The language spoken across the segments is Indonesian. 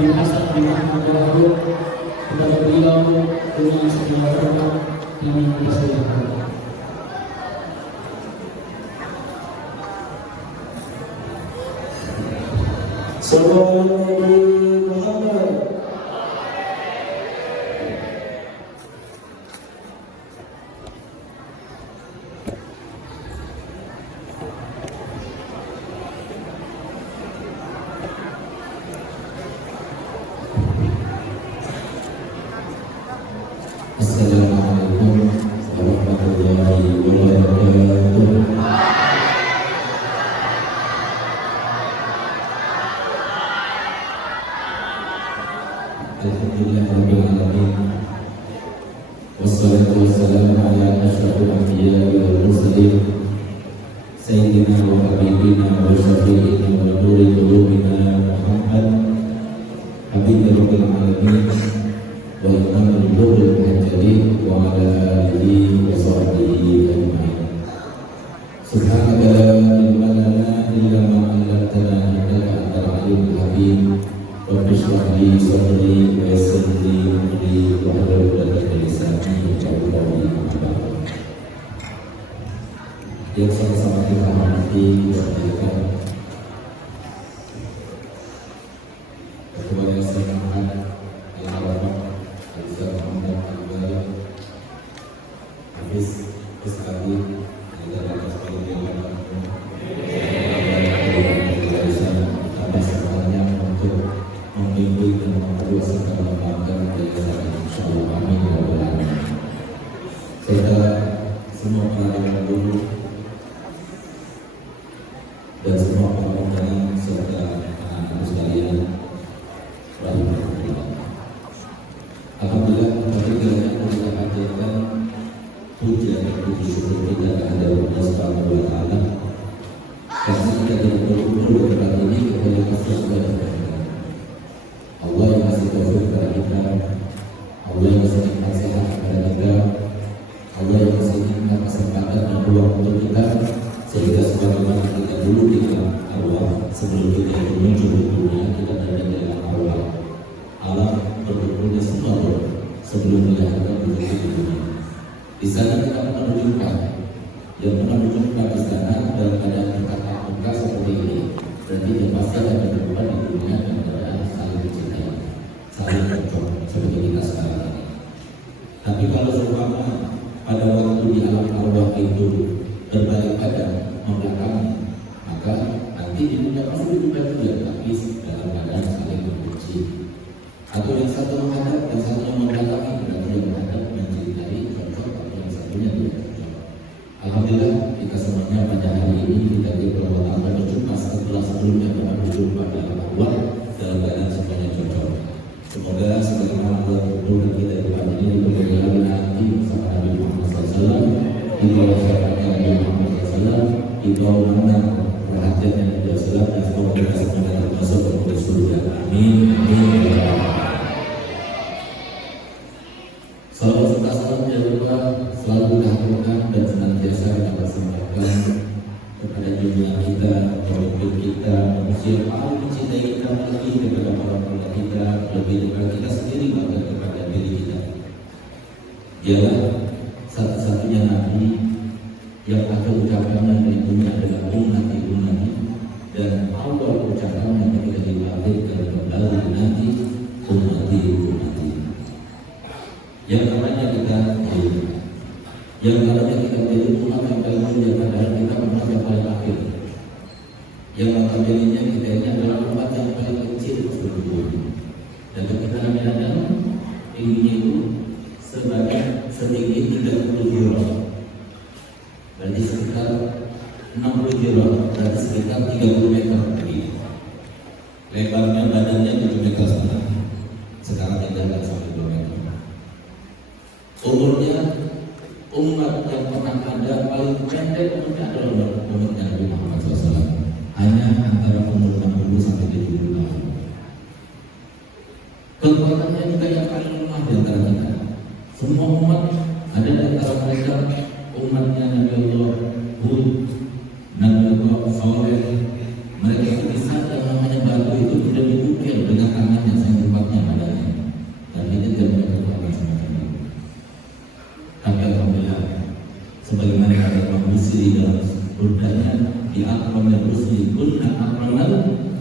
dimasak dengan berlaku kepada beliau dengan segala hormat yang dipersilakan. Sallallahu alaihi Muhammad. Assalamualaikum warahmatullahi wabarakatuh. Alhamdulillahirabbil alamin. Wassalatu wassalamu ala asyrafil anbiya'i wal mursalin sayyidina wa habibina wa syafi'ina wa nuri qulubina Muhammad habibir rabbil alamin wa imamul ghurril muhajjalin wa ala alihi wa sahbihi ajma'in. Subhanaka la ilma lana illa ma 'allamtana innaka antal alimul hakim. Rabbi shrah li sadri wa yassir li amri wahlul 'uqdatam min lisani yafqahu qawli. Yang sama-sama kita hormati dan muliakan Ketua Yayasan Muhammad Al-Arafah Al-Ustaz Muhammad Al-Bari Hafiz Ustadi dan atas pilihan atas semuanya untuk membimbing dan memperluas serta mengembangkan yayasan insyaallah amin ya rabbal alamin. Serta semua para guru dan semua pembimbing serta anak-anak sekalian, rahimahullah. Alhamdulillah, tadi kiranya kita hadirkan puja dan puji syukur kita kepada Allah Subhanahu wa taala karena kita tidak berkumpul di tempat ini kepada kasih Allah dan rahmat. Allah yang kasih taufik kepada kita, Allah yang kasih nikmat sehat kepada kita, Allah yang kasih nikmat kesempatan dan ruang untuk kita sehingga sebagaimana kita dulu di dalam arwah sebelum kita itu muncul di dunia, kita berada di dalam arwah. Allah berkumpulnya semua sebelum dilahirkan di dunia. Di sana kita pernah berjumpa, yang pernah berjumpa di sana dalam keadaan bertatap muka seperti ini, berarti dia pasti akan berjumpa di dunia dan keadaan saling mencintai, saling cocok seperti kita sekarang ini. Tapi kalau seumpama pada waktu di alam arwah itu berbalik badan membelakangi, maka nanti di dunia pasti berjumpa juga, tapi dalam keadaan saling membenci. Atau yang satu menghadap, yang satu membelakangi, berarti yang menghadap mencintai cocok, atau yang satunya tidak cocok. Alhamdulillah kita semuanya pada hari ini kita diperbolehkan berjumpa setelah sebelumnya pernah berjumpa dalam arwah dalam keadaan semuanya cocok. Semoga sebagaimana Allah berdoa kita di depan ini berkali nanti bersama Nabi Muhammad SAW, di bawah syafaatnya Nabi Muhammad SAW, di bawah mana perhatiannya Nabi SAW, dan semoga kita semuanya termasuk ke surga. Amin. Amin. Salawat serta salam ya Allah selalu dihaturkan dan senantiasa kita persembahkan kepada dunia kita, pemimpin kita, manusia paling mencintai kita lebih daripada orang-orang kita, lebih daripada kita sendiri, bahkan kepada diri kita. Dialah satu-satunya Nabi yang akhir ucapannya di dunia adalah ummati, dan awal ucapannya ketika dibangkitkan kembali nanti ummati. Yang namanya kita hidup, yang namanya kita menjadi umat yang paling mulia, padahal kita umat yang paling akhir. Yang notabene kita ini adalah umat yang paling kecil seluruh dunia. Dan ketika Nabi Adam tingginya itu setinggi 30 jurah, berarti sekitar 60 jurah, berarti sekitar 30 meter. Lebarnya badannya 7 meter setengah, sekarang tidak sampai 2 meter. Umurnya umat yang pernah ada paling pendek umurnya adalah umatnya Nabi Muhammad SAW, hanya antara umur 60 sampai 70 tahun. Kekuatannya juga yang paling lemah di antara kita. Semua umat ada di antara mereka umatnya Nabi Allah Hud, Nabi Allah Saleh, mereka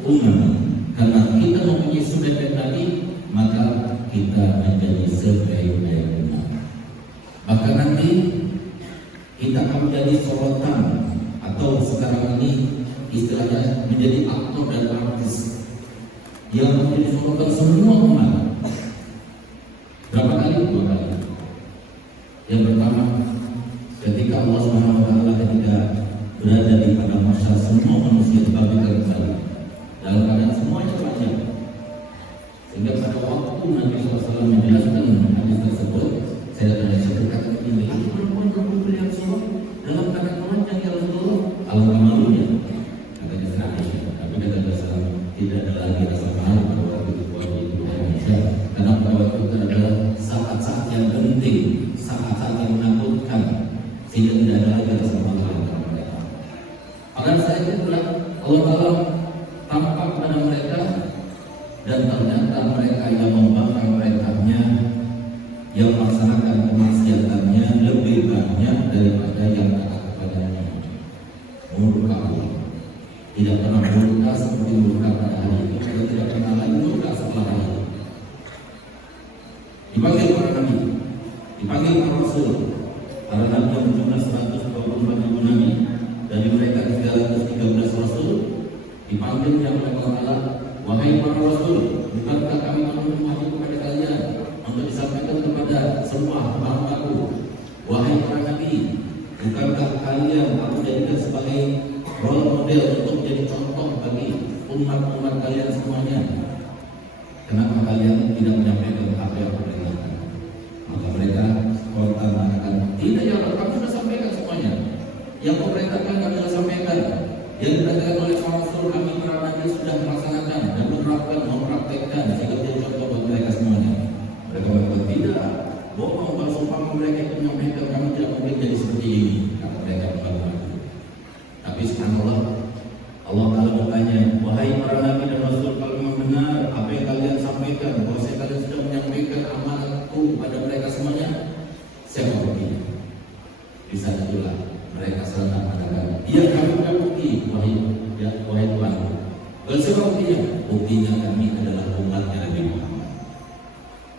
umat. Karena kita mempunyai sebaik tadi, maka kita menjadi sebaik-baik umat. Bahkan nanti kita akan menjadi sorotan, atau sekarang ini istilahnya menjadi aktor dan artis yang menjadi sorotan semua umat. Berapa kali? 2 kali. Yang pertama, ketika Allah Subhanahu wa Ta'ala ketika berada di padang mahsyar, semua manusia dibangkitkan kembali dalam keadaan semuanya wajib. Sehingga pada waktu Nabi SAW menjelaskan hadis tersebut, saya berkata ini perempuan yang sholat dalam keadaan telanjang ya Rasulullah, alangkah malunya. Katanya Aisyah, tapi kata Rasulullah tidak ada lagi rasa malu pada waktu itu wajib Aisyah, karena pada waktu itu adalah saat-saat yang penting, saat-saat yang menakutkan, sehingga tidak ada lagi rasa malu antara mereka. Maka saya itu bilang Allah Taala tampak kepada mereka, dan ternyata mereka yang membangkang merekanya, yang melaksanakan kemaksiatannya lebih banyak daripada yang taat kepadanya. Murka Allah, tidak pernah murka seperti murka pada hari itu, dan tidak pernah lagi murka setelah hari itu. Dipanggil para nabi, dipanggil para rasul, para nabi yang berjumlah 124.000 nabi, dari mereka 313 rasul, dipanggil yang oleh Allah, wahai para rasul, bukankah kami mengutus wahyu kepada kalian untuk disampaikan kepada semua hamba-Hambaku? Wahai para nabi, bukankah kalian aku jadikan sebagai role model untuk menjadi contoh bagi umat-umat kalian semuanya? Kenapa kalian tidak menyampaikan apa yang aku perintahkan? Maka mereka spontan mengatakan, tidak ya Allah, kami sudah sampaikan semuanya. Yang kau perintahkan kami sudah sampaikan. Yang dikatakan oleh para rasul, kami para nabi sudah melaksanakan dan menerapkan, mempraktekkan, sehingga menjadi contoh bagi mereka semuanya. Mereka berkata, tidak, bohong, kalau sumpah mereka itu menyampaikan, kami tidak mungkin jadi seperti ini, kata mereka berdua. Tapi subhanallah, Allah Ta'ala bertanya, wahai para nabi dan rasul, kalau memang benar apa yang kalian sampaikan, bahwa kalian sudah menyampaikan amanatku kepada mereka semuanya, siapa buktinya? Bisa itulah mereka selalu mengatakan, iya kami punya bukti, wahai Tuhan. Dan siapa buktinya? Buktinya kami adalah umatnya Nabi Muhammad.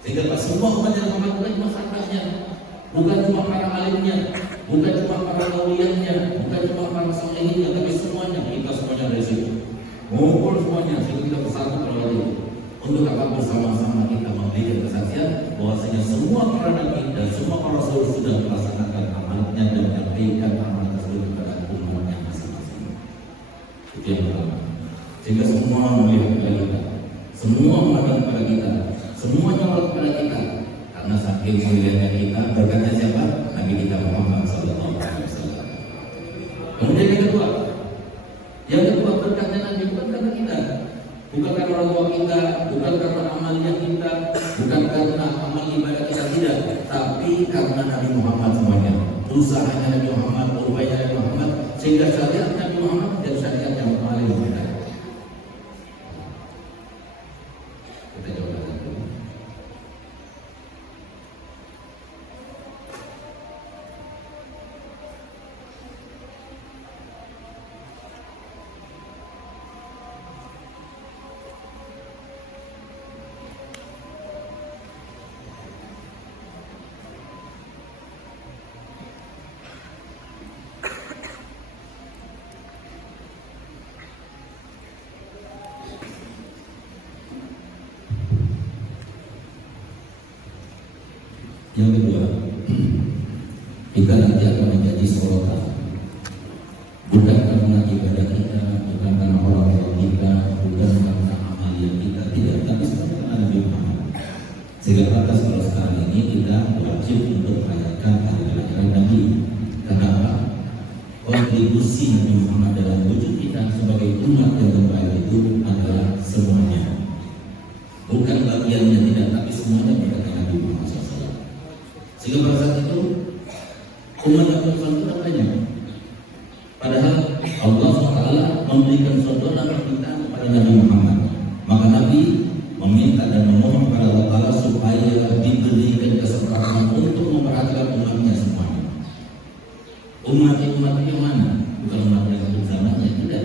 Sehingga semua umatnya Nabi Muhammad bukan cuma sahabatnya, bukan cuma para alimnya, bukan cuma para lawiannya, bukan cuma para salihinnya, tapi semuanya, kita semuanya dari situ. Ngumpul semuanya, sehingga kita bersatu pada waktu itu. Untuk apa? Bersama-sama kita memberikan kesaksian bahwasanya semua para nabi dan semua para rasul sudah melaksanakan amanatnya dan menyampaikan amanat tersebut kepada umatnya masing-masing. Itu yang pertama. Sehingga semua melihat kepada kita, semua memandang kepada kita, semua nyolot kepada kita, karena saking mulianya kita berkatnya siapa? Nabi kita Muhammad Sallallahu Alaihi Wasallam. Kemudian yang kedua berkatnya Nabi, bukan karena kita, bukan karena orang tua kita, bukan karena amalnya kita, bukan karena amal ibadah kita, tidak, tapi karena Nabi Muhammad semuanya. Usahanya Nabi Muhammad, upaya Nabi Muhammad, sehingga syariat Nabi Muhammad dan syariat yang paling benar. Kita coba dulu. Yang kedua, kita nanti akan menjadi sorotan, bukan karena ibadah kita, bukan karena orang tua kita, bukan karena amalia kita, tidak, tapi sebenarnya karena Nabi Muhammad. Sehingga atas kalau sekarang ini kita wajib untuk merayakan hari kelahiran Nabi. Kenapa? Kontribusi Nabi Muhammad dalam wujud kita sebagai umat yang terbaik itu adalah semuanya, bukan bagiannya, tidak, tapi semuanya berkaitan Nabi Muhammad SAW. Sehingga pada saat itu umat Nabi Muhammad itu banyak. Padahal Allah SWT memberikan contoh dan kita kepada Nabi Muhammad. Maka Nabi meminta dan memohon kepada Allah Ta'ala supaya diberikan kesempatan untuk memperhatikan umatnya semuanya. Umat yang mana? Bukan umat yang hidup zamannya, tidak,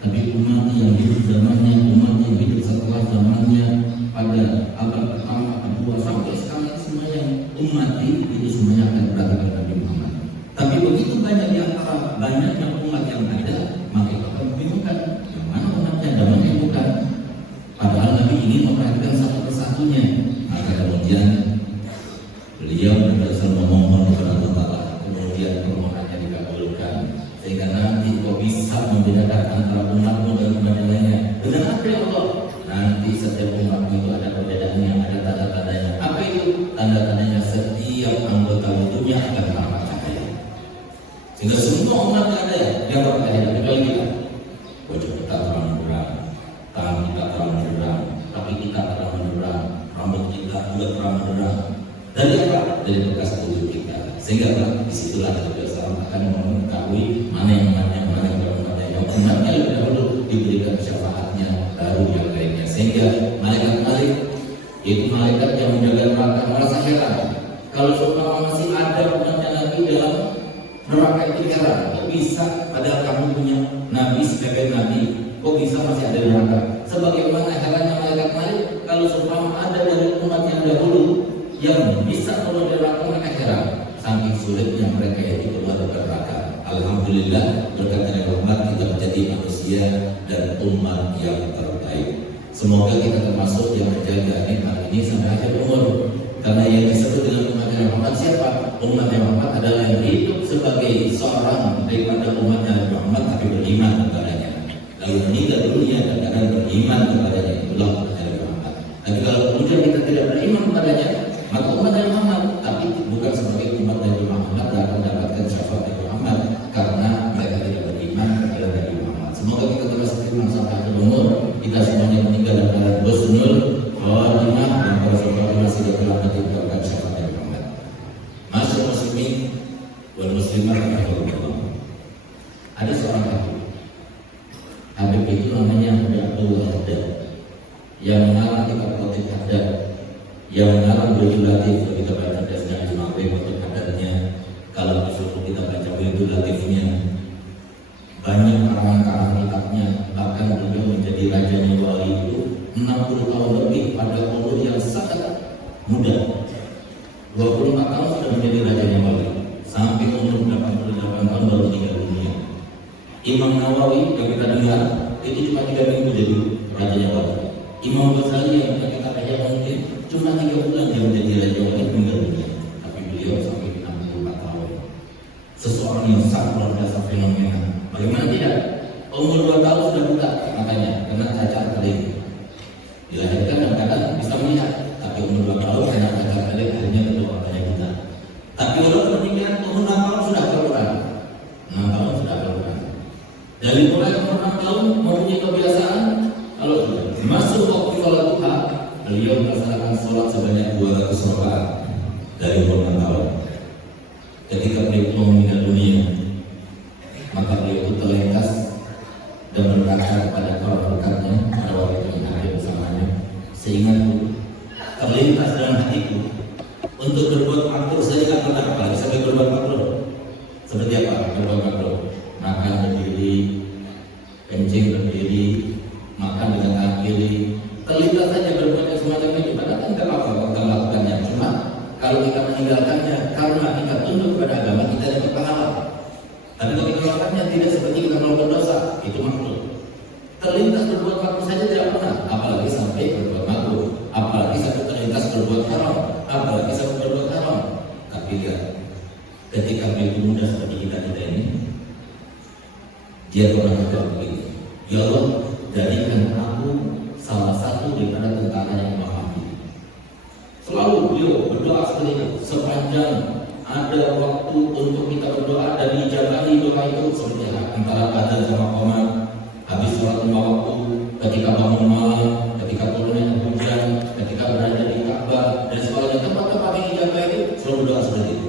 tapi umat yang hidup zamannya tanda-tandanya setiap anggota wudhunya akan tampak cahaya. Sehingga semua umat yang ada yang berkaitan kecuali kita. Wajah kita terang benderang, tangan kita terang benderang, kaki kita terang benderang, rambut kita juga terang benderang. Dari apa? Dari bekas wudhu kita. Sehingga disitulah Nabi SAW akan mengetahui mana yang umatnya lebih dahulu diberikan syafaatnya, baru yang lainnya. Sehingga malaikat-malaikat, yaitu malaikat yang menjaga neraka, merasa heran kalau seumpama masih ada umatnya lagi dalam neraka itu heran. Kok bisa padahal kamu punya nabi sebagai nabi, kok bisa masih ada di neraka? Sebagaimana herannya malaikat-malaikat kalau seumpama ada dari umat yang dahulu yang bisa keluar dari neraka, mereka heran saking sulitnya mereka itu keluar dari neraka. Alhamdulillah berkat dari rahmat kita menjadi manusia dan umat yang terbaik. Semoga kita termasuk yang menjaga nikmat ini sampai akhir umur. Karena yang disebut dengan umat yang rahmat siapa? Umat yang rahmat adalah yang hidup sebagai seorang daripada umatnya rahmat tapi beriman kepadanya. Lalu meninggal dunia dan akan beriman kepadanya, itulah umat yang rahmat. Tapi kalau kemudian kita tidak beriman kepadanya, maka umat yang rahmat tapi bukan sebagai umat yang rahmat dan akan mendapatkan syafaat dari rahmat karena mereka tidak beriman kepada Nabi Muhammad. Semoga kita terus beriman sampai akhir umur. Kita semuanya meninggal dalam husnul khatimah dan para sahabat masih dalam mendapatkan syafaat dari Muhammad. Masyaallah muslimin wal muslimat rahimahullah. Ada seorang Habib itu namanya Abdul Haddad yang mengarang kitab Latif Haddad, yang mengarang Baitul Latif. Kita baca dasarnya di Maghrib Latif Haddadnya. Kalau disuruh kita baca Baitul Latifnya, banyak karangan-karangan kitabnya. Bahkan beliau menjadi raja wali itu 60 tahun lebih pada umur yang sangat muda. 24 tahun sudah menjadi raja wali, sampai umur 88 tahun baru meninggal dunia. Imam Nawawi yang kita dengar itu cuma 3 minggu jadi raja wali. Imam Ghazali yang kita baca mungkin cuma 3 bulan dia menjadi raja wali meninggal dunia. Tapi beliau sampai 64 tahun. Seseorang yang sangat luar biasa fenomena. Bagaimana tidak? Umur 2 tahun sudah buta matanya karena cacat keling. Dilahirkan dan kadang bisa melihat, tapi umur 2 tahun karena cacat keling akhirnya kedua matanya buta. Tapi orang meninggal umur 6 tahun sudah keluar. 6 tahun sudah keluar. Dari mulai umur 6 tahun mempunyai kebiasaan kalau sudah masuk waktu sholat duha, beliau melaksanakan sholat sebanyak 200 rakaat dari umur 6 tahun. Ketika beliau meninggal dunia, maka beliau itu terlintas dan berkata kepada kawan dekatnya pada waktu itu yang ada bersamanya, seingatku terlintas dalam hatiku untuk berbuat makruh. Saya tidak pernah apalagi sampai berbuat makruh. Seperti apa berbuat makruh? Makan berdiri, kencing berdiri, makan dengan tangan kiri. Terlintas saja berbuat yang semacam itu. Padahal kan tidak apa-apa kita melakukannya. Cuma kalau kita meninggalkannya karena kita tunduk kepada agama, kita dapat pahala. Tapi kalau kita melakukannya tidak seperti kita melakukan dosa, itu makruh. Terlintas berbuat makruh saja tidak pernah, apalagi sampai berbuat makruh, apalagi sampai terlintas berbuat haram, apalagi sampai berbuat haram. Tapi lihat, ketika begitu muda seperti kita ini, dia pernah berdoa begini, ya Allah, jadikan aku salah satu daripada tentara yang memahami. Selalu beliau berdoa seperti itu sepanjang ada waktu untuk kita berdoa dan dijabahi doa itu, seperti antara adzan sama qomat, habis sholat 5 waktu, ketika bangun malam, ketika turunnya hujan, ketika berada di Ka'bah dan sebagainya. Tempat-tempat yang dijaga itu selalu berdoa seperti itu.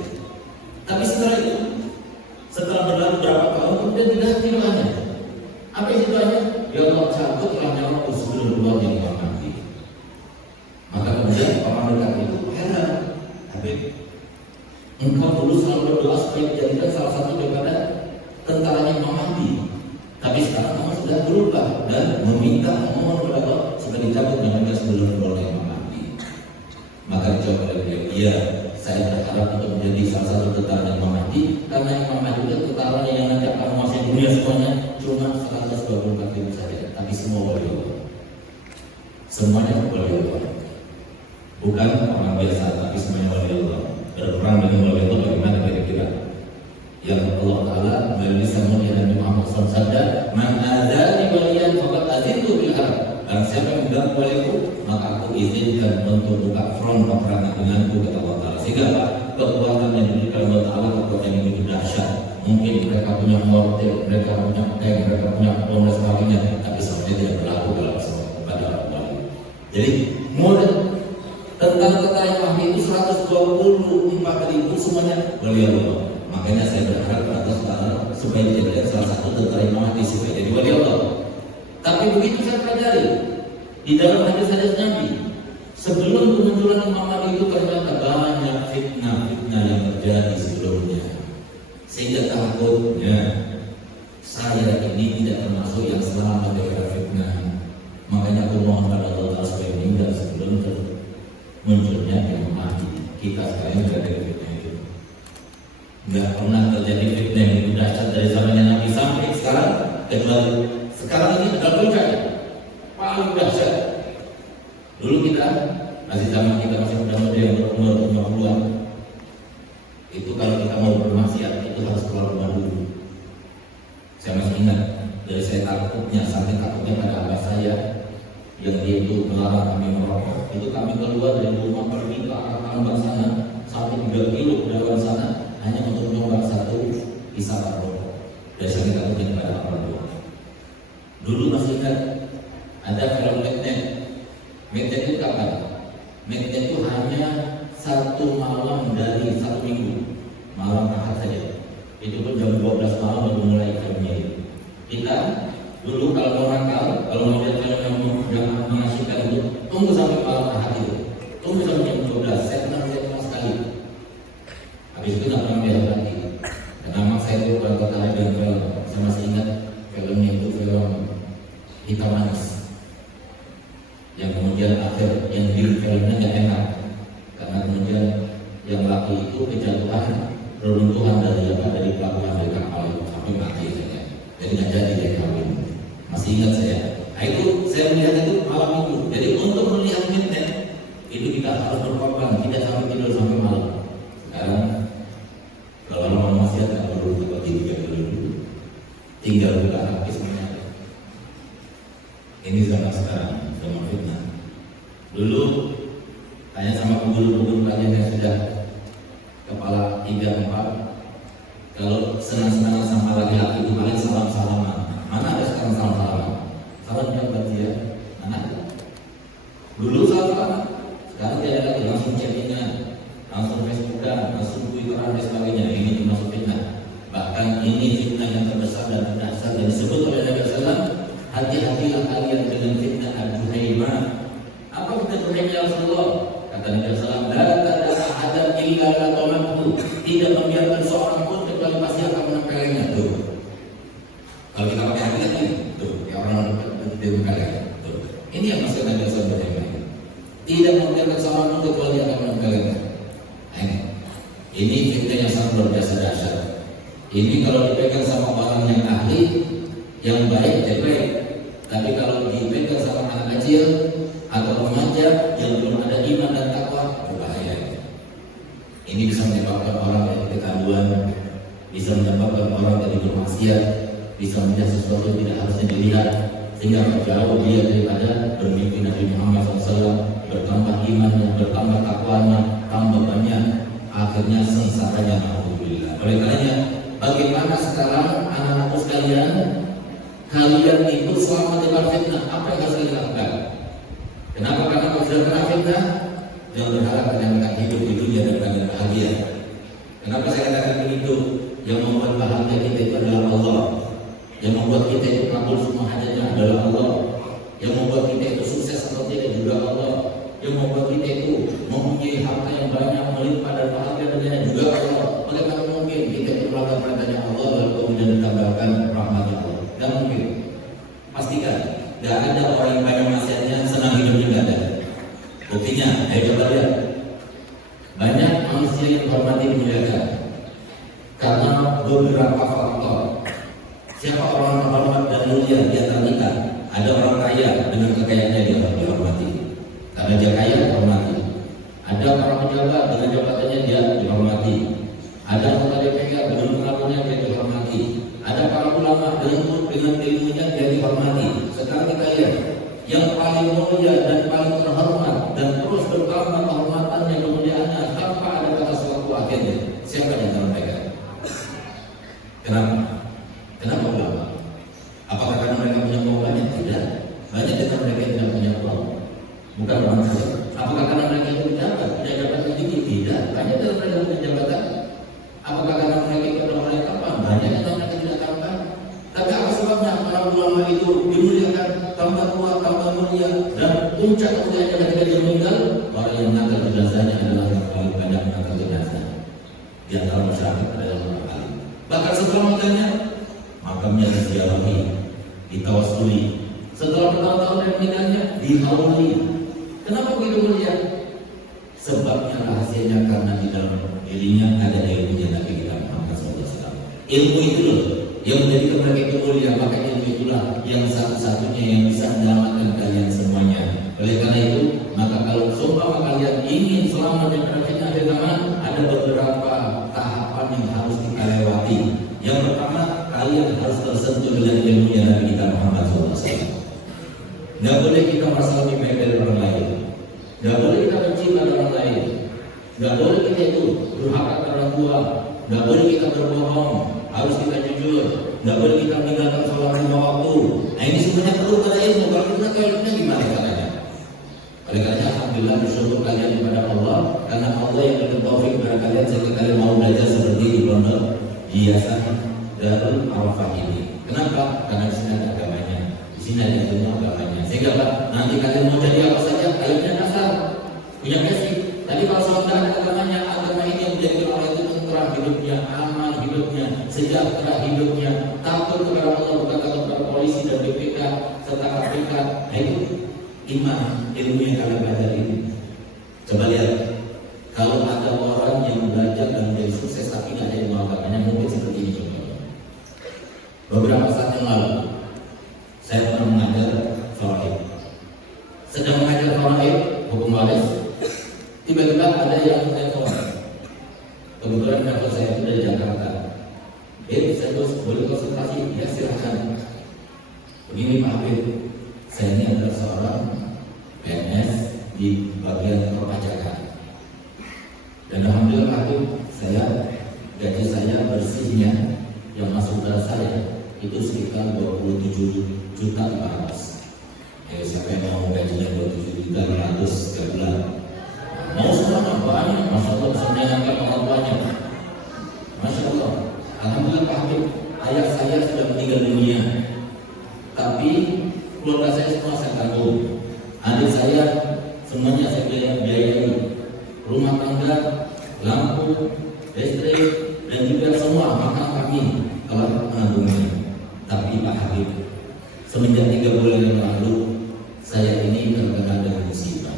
Tapi setelah itu, setelah berlalu berapa tahun kemudian diganti doanya. Apa itu doanya? Ya Allah, cabutlah nyawaku sebelum keluar dari kamar mandi. Maka kemudian orang dekat itu heran, Habib, engkau dulu selalu berdoa supaya dijadikan salah satu daripada tentaranya Imam Mahdi. Tapi sekarang kamu sudah berubah dan meminta memohon kepada Allah supaya dicabut nyawamu sebelum keluar dari Imam Mahdi. Maka dijawab oleh beliau, iya, saya berharap untuk menjadi salah satu tentara Imam Mahdi, karena Imam Mahdi itu tentaranya yang nanti akan menguasai dunia semuanya cuma 124.000 saja, tapi semua wali Allah. Semuanya wali Allah. Bukan orang biasa, tapi semuanya wali Allah. Berperang dengan wali Allah bagaimana kira-kira? yang Allah Ta'ala melalui sabda Nabi Muhammad SAW, "Man adzani waliyan faqad azintu bil harb." Dan siapa yang mengganggu waliku, maka aku izinkan untuk buka front peperangan denganku, kata Allah Ta'ala. Sehingga kekuatan yang diberikan Allah Ta'ala kekuatan yang begitu dahsyat. Mungkin mereka punya mortir, mereka punya tank, mereka punya bom dan sebagainya, tapi sebenarnya tidak berlaku dalam pada wali. Jadi murid tentang kekayaan wahyu itu 124.000 semuanya wali Allah. Makanya saya berharap pada saudara supaya jadi salah satu tentara Imam Mahdi supaya jadi wali Allah. Tapi begitu saya pelajari di dalam hadis-hadis Nabi, sebelum kemunculan Imam Mahdi itu ternyata banyak fitnah-fitnah yang terjadi sebelumnya. Sehingga takutnya saya ini tidak termasuk yang selamat dari fitnah. Makanya aku mohon pada Allah supaya meninggal sebelum munculnya Imam Mahdi. Kita sekarang tidak ada fitnah itu. Nggak pernah terjadi fitnah yang lebih dahsyat dari zamannya Nabi sampai sekarang, kecuali sekarang ini adalah puncak paling dahsyat. Dulu kita masih zaman kita masih muda-muda yang berumur 50-an, itu kalau kita mau bermaksiat itu harus keluar rumah dulu. Saya masih ingat dari saya takutnya sampai takutnya pada abah saya yang dia itu melarang kami merokok. Itu kami keluar dari rumah pergi ke arah Tambang sana sampai 3 kilo ke dalam sana hanya untuk nyoba satu isap rokok. Dari saya takutnya pada orang tua. Dulu masih ingat ada film Mednet. Mednet itu kapan? Mednet itu hanya satu malam dari 1 minggu, malam Ahad saja. Itu pun jam 12 malam baru mulai filmnya itu. Kita dulu kalau mau nakal, kalau mau lihat film yang mengasihkan itu, tunggu sampai malam Ahad itu, tunggu sampai jam 12. Saya pernah lihat sekali. Habis itu nggak pernah lihat lagi. Karena memang saya itu kalau tertarik dengan film, saya masih ingat filmnya itu film Hitam Manis. Yang kemudian akhir yang di filmnya nggak enak, karena kemudian yang laki itu kejatuhan reruntuhan dari pelabuhan dari kapal itu sampai mati saja. Jadi nggak jadi dia kawin. Masih ingat saya. Nah, itu saya melihat itu malam itu. Jadi untuk melihat Mednet itu kita harus berkorban, tidak sampai tidur sampai malam. Sekarang kalau mau maksiat nggak perlu kita tidur dulu, tinggal buka hati semuanya. Ini zaman sekarang, zaman fitnah. Dulu tanya sama guru-guru kalian yang sudah kepala 3-4, kalau senang-senang sama laki-laki itu paling salam-salaman. Mana ada sekarang salam-salaman? Salam jabat dia, mana ada? Dulu salam-salaman, sekarang tidak ada lagi, langsung chattingan, langsung Facebookan, langsung Twitteran dan sebagainya. Ini termasuk fitnah. Bahkan ini fitnah yang terbesar dan terdahsyat yang disebut oleh Nabi SAW. Hati-hatilah kalian dengan fitnah al-Juhaimah. Apa fitnah Juhaimah ya Rasulullah? Kata Nabi SAW, la tada'a ahadan illa laqamathu. Tidak membiarkan seorang pun kecuali pasti akan menempelnya. Tuh. Kalau kita pakai hati-hati, tuh, ya orang menempelnya. Tuh. Ini yang maksud Nabi SAW. Tidak membiarkan seorang pun kecuali akan menempelnya. Ini fitnah yang sangat luar biasa dahsyat. Ini kalau dipegang sama orang yang ahli, yang baik, jadi baik. Tapi kalau dipegang sama anak kecil atau remaja yang belum ada iman dan takwa, berbahaya. Ini bisa menyebabkan orang dari kecanduan, bisa menyebabkan orang dari bermaksiat, bisa menjadi sesuatu yang tidak harusnya dilihat, sehingga jauh dia daripada bermimpi Nabi Muhammad SAW, bertambah imannya, bertambah takwanya, tambah banyak, akhirnya sengsaranya. Alhamdulillah. Oleh karenanya, bagaimana sekarang anak-anakku sekalian, kalian itu selamat dari fitnah, apa yang harus dilakukan? Kenapa? Karena kalau sudah kena fitnah, jangan berharap kalian akan hidup di dunia dan kalian bahagia. Kenapa saya katakan begitu? Yang membuat bahagia kita itu adalah Allah. Yang membuat kita itu kabul semua hajatnya adalah Allah. Yang membuat kita itu sukses atau tidak juga Allah. Yang membuat kita itu mempunyai harta yang banyak, melimpah dan bahagia dengannya juga Allah. Bagaimana mungkin kita itu melanggar perintahnya Allah lalu kemudian ditambahkan rahmatnya Allah? Tidak mungkin. Pastikan, tidak ada orang yang banyak maksiatnya senang hidupnya, tidak ada. Buktinya, ayo coba lihat. Banyak manusia yang hormati dimuliakan karena beberapa faktor. Siapa orang terhormat dan mulia di antara kita? Ada orang kaya dengan kekayaannya dia dihormati. Karena dia kaya dihormati. Ada orang pejabat dengan jabatannya dia dihormati. Ada anggota DPR dengan pengaruhnya dia dihormati. Ada para ulama dengan ilmunya dia dihormati. Sekarang kita lihat yang paling mulia dan paling terhormat dan terus bertambah kehormatannya kemuliaannya tanpa ada kata suatu akhirnya. Siapa di antara mereka? Kenapa? Kenapa ulama? Apakah karena mereka punya uang banyak? Tidak. Banyak di antara mereka yang tidak punya uang. Bukan orang kaya. Apakah karena mereka itu tidak dapat tinggi? Tidak. Banyak di antara mereka punya jabatan. Apakah karena mereka itu adalah orang tampan? Banyak di antara mereka tidak tampan. Tapi apa sebabnya para ulama itu dimuliakan tambah tua, tambah mulia dan puncak kemuliaan ketika dia meninggal? Orang yang menangkap jenazahnya adalah yang paling banyak menangkap jenazah. Di antara masyarakat adalah orang alim. Bahkan setelah meninggalnya, makamnya diziarahi, ditawasuli. Setelah bertahun-tahun dari meninggalnya, dihauli. Kenapa begitu mulia? Sebabnya rahasianya karena di dalam dirinya ada ilmunya Nabi kita Muhammad SAW. Ilmu itu loh yang menjadikan mereka itu mulia. Maka ilmu itulah yang satu-satunya yang bisa menyelamatkan kalian semuanya. Oleh karena itu, maka kalau seumpama kalian ingin selamat dan akhir zaman, ada beberapa tahapan yang harus kita lewati. Yang pertama, kalian harus tersentuh dengan ilmunya Nabi kita Muhammad SAW. Nggak boleh kita merasa lebih baik dari orang lain. Nggak boleh kita benci pada orang lain. Nggak boleh kita itu durhaka pada orang tua. Nggak boleh kita berbohong. Harus kita jujur. Nggak boleh kita meninggalkan sholat 5 waktu. Nah ini semuanya perlu pada ilmu. Kalau kita tahu ilmunya gimana caranya? Oleh karena alhamdulillah bersyukur kalian kepada Allah karena Allah yang berikan taufik kepada kalian sehingga kalian mau belajar seperti di pondok Yayasan Darul Arafah ini. Kenapa? Karena di sini ada agamanya. Di sini ada ilmu agamanya. Sehingga Pak, nanti kalian mau jadi apa saja, kalian asal punya basic. Tadi kalau soal agamanya, agama ini yang menjadi orang itu tentram hidupnya, aman hidupnya, sejahtera hidupnya, takut kepada Allah, bukan takut kepada polisi dan BPK serta KPK. Nah itu iman, ilmu yang kalian belajar ini. Coba lihat, kalau ada orang yang belajar dan menjadi sukses tapi tidak ada ilmu agamanya, mungkin seperti ini contohnya. Beberapa saat yang lalu, saya pernah mengajar faraid. Sedang mengajar faraid, hukum waris, tiba-tiba ada yang telepon. Kebetulan telepon saya itu dari Jakarta. Saya boleh konsultasi? Ya silahkan. Begini Pak Habib, saya ini adalah seorang PNS di bagian perpajakan. Dan alhamdulillah Pak Habib, gaji saya bersihnya yang masuk dari saya itu sekitar 27.500.000. Siapa yang mau gajinya 27.500.000 setiap bulan? Mau semua banyak, Masya Allah bisa menyenangkan orang tuanya. Masya Allah, alhamdulillah Pak Habib, ayah saya sudah meninggal dunia, tapi keluarga saya semua saya tanggung. Adik saya semuanya saya biayai, rumah tangga, lampu, listrik, dan juga semua makan kami kalau menanggungnya. Tapi Pak Habib, semenjak 3 bulan yang lalu saya ini terkena dengan musibah.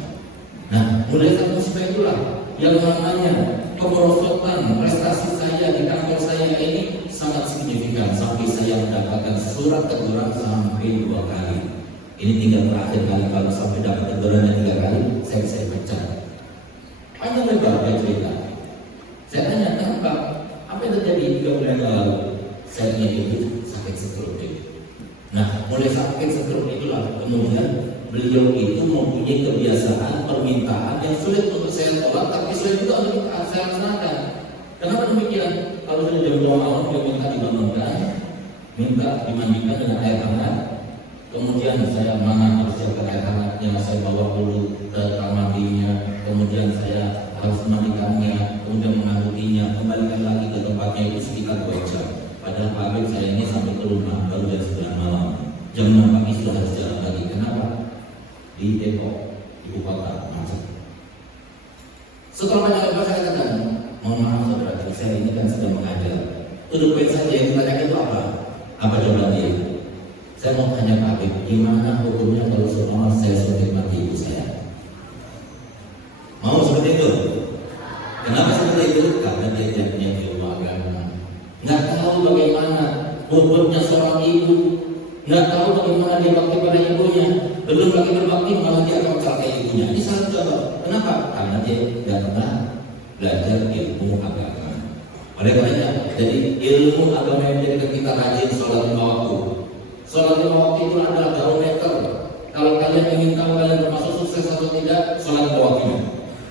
Nah, mulai saat musibah itulah yang namanya kemerosotan prestasi saya di kantor saya ini sangat signifikan sampai saya mendapatkan surat teguran sampai 2 kali. Ini tinggal terakhir kali kalau sampai dapat teguran yang 3 kali saya pecat. Panjang lebar cerita. Saya tanya kenapa? Apa yang terjadi 3 bulan yang lalu? Saya itu sakit stroke. Nah, mulai sakit stroke itulah kemudian beliau itu mempunyai kebiasaan permintaan yang sulit untuk saya tolak, tapi sulit juga untuk saya laksanakan. Kenapa demikian? Kalau sudah jam 2 malam dia minta dibangunkan, minta dimandikan dengan air hangat. Kemudian saya harus siapkan air hangatnya, saya bawa dulu ke kamar mandinya, kemudian saya harus memandikannya, kemudian mengangkutinya, kembalikan lagi ke tempatnya itu sekitar 2 jam. Padahal Pak Habib saya ini sampai ke rumah baru jam 9 malam. Jam 6 pagi sudah harus jalan lagi. Kenapa? Di Depok, ibu kota, macet. Setelah banyak lebar saya katakan, mohon maaf saudara, saya ini kan sedang mengajar. Tuduh poin saja yang ditanyakan itu apa? Apa jawaban dia? Saya mau tanya Pak Habib, gimana hukumnya kalau seumpama saya sudah mati ibu saya? Mau seperti itu? Kenapa seperti itu? Karena dia tidak punya ilmu agama, nggak tahu bagaimana hukumnya seorang ibu, nggak tahu bagaimana dia bakti pada ibunya, belum lagi berbakti malah dia akan mencelakai ibunya. Ini salah jawab. Kenapa? Karena dia tidak pernah belajar ilmu agama. Oleh karenanya, jadi ilmu agama yang menjadikan kita rajin sholat lima waktu. Sholat lima waktu itu adalah barometer. Kalau kalian ingin tahu kalian termasuk sukses atau tidak, sholat lima waktu.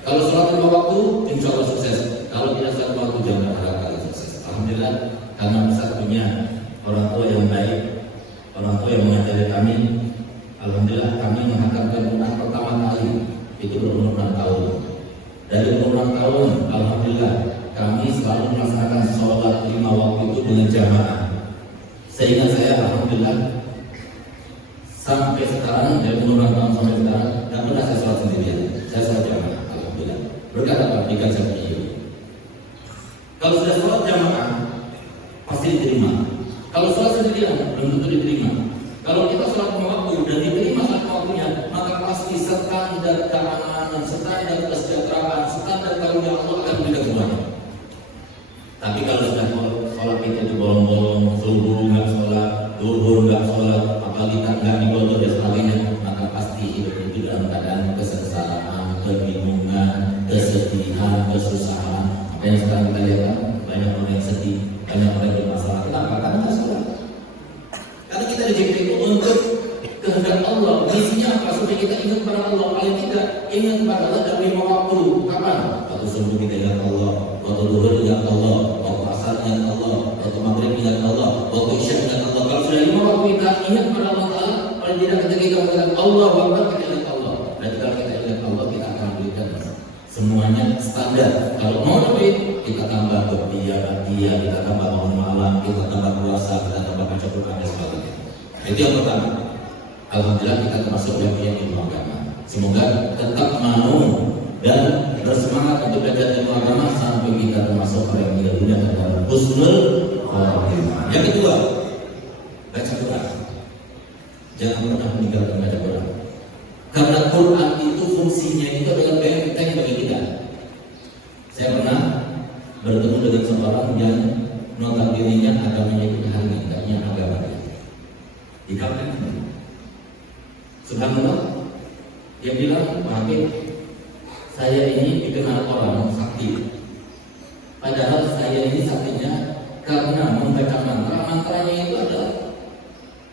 Kalau sholat lima waktu, insya Allah sukses. Kalau tidak sholat lima waktu, jangan harap kalian sukses. Alhamdulillah, karena bisa punya orang tua yang baik, orang tua yang mengajari kami. Alhamdulillah, kami menghantarkan anak pertama kali itu berumur 6 tahun. Dari umur 6 tahun, alhamdulillah, kami selalu melaksanakan sholat 5 waktu itu dengan jamaah. Sehingga saya alhamdulillah sampai sekarang, dari umur 6 tahun sampai sekarang, tidak pernah saya sholat sendirian. Saya sholat jamaah, alhamdulillah. Berkat apa? Berikan saya punya ilmu. Kalau sudah sholat jamaah, pasti diterima. Kalau sholat sendirian, belum tentu diterima. Kalau kita sholat 5 waktu dan diterima sholat waktunya, maka pasti standar keamanan, standar kesejahteraan, standar karunia Allah akan berikan semuanya. Tapi kalau sudah sholat kita itu bolong-bolong, subuh nggak sholat, duhur nggak sholat, apalagi nggak ibadah dan sebagainya, maka pasti hidup itu dalam keadaan kesengsaraan, kebingungan, kesedihan, kesusahan. Apa yang sekarang kita lihat, banyak orang yang sedih, banyak orang yang bermasalah. Kenapa? Karena nggak sholat. Karena kita diciptakan itu untuk kehendak Allah. Misinya apa? Supaya kita ingat kepada Allah. Paling tidak ingat kepada Allah dalam 5 waktu. Kapan? Waktu subuh kita ingat Allah, waktu duhur ingat Allah, waktu asar ingat Allah, waktu maghrib ingat Allah, waktu isya ingat Allah. Kalau sudah 5 waktu kita ingat kepada Allah Taala, paling tidak ketika kita ingat Allah, waktu kita ingat Allah. Dan kalau kita ingat Allah, kita akan berikan semuanya standar. Kalau mau duit, kita tambah berdia, kita tambah bangun malam, kita tambah puasa, kita tambah baca Quran dan sebagainya. Itu yang pertama. Alhamdulillah kita termasuk yang punya ilmu agama. Semoga tetap mau dan bersemangat untuk belajar ilmu agama sampai kita termasuk orang yang dunia dan husnul khotimah. Yang kedua, baca Quran. Jangan pernah meninggalkan baca Quran. Karena Quran itu fungsinya itu adalah benteng bagi kita. Saya pernah bertemu dengan seorang yang notabene agamanya itu harganya agama di kampung. Subhanallah, dia bilang, Pak Habib, saya ini dikenal orang sakti. Padahal saya ini saktinya karena membaca mantra. Mantranya itu adalah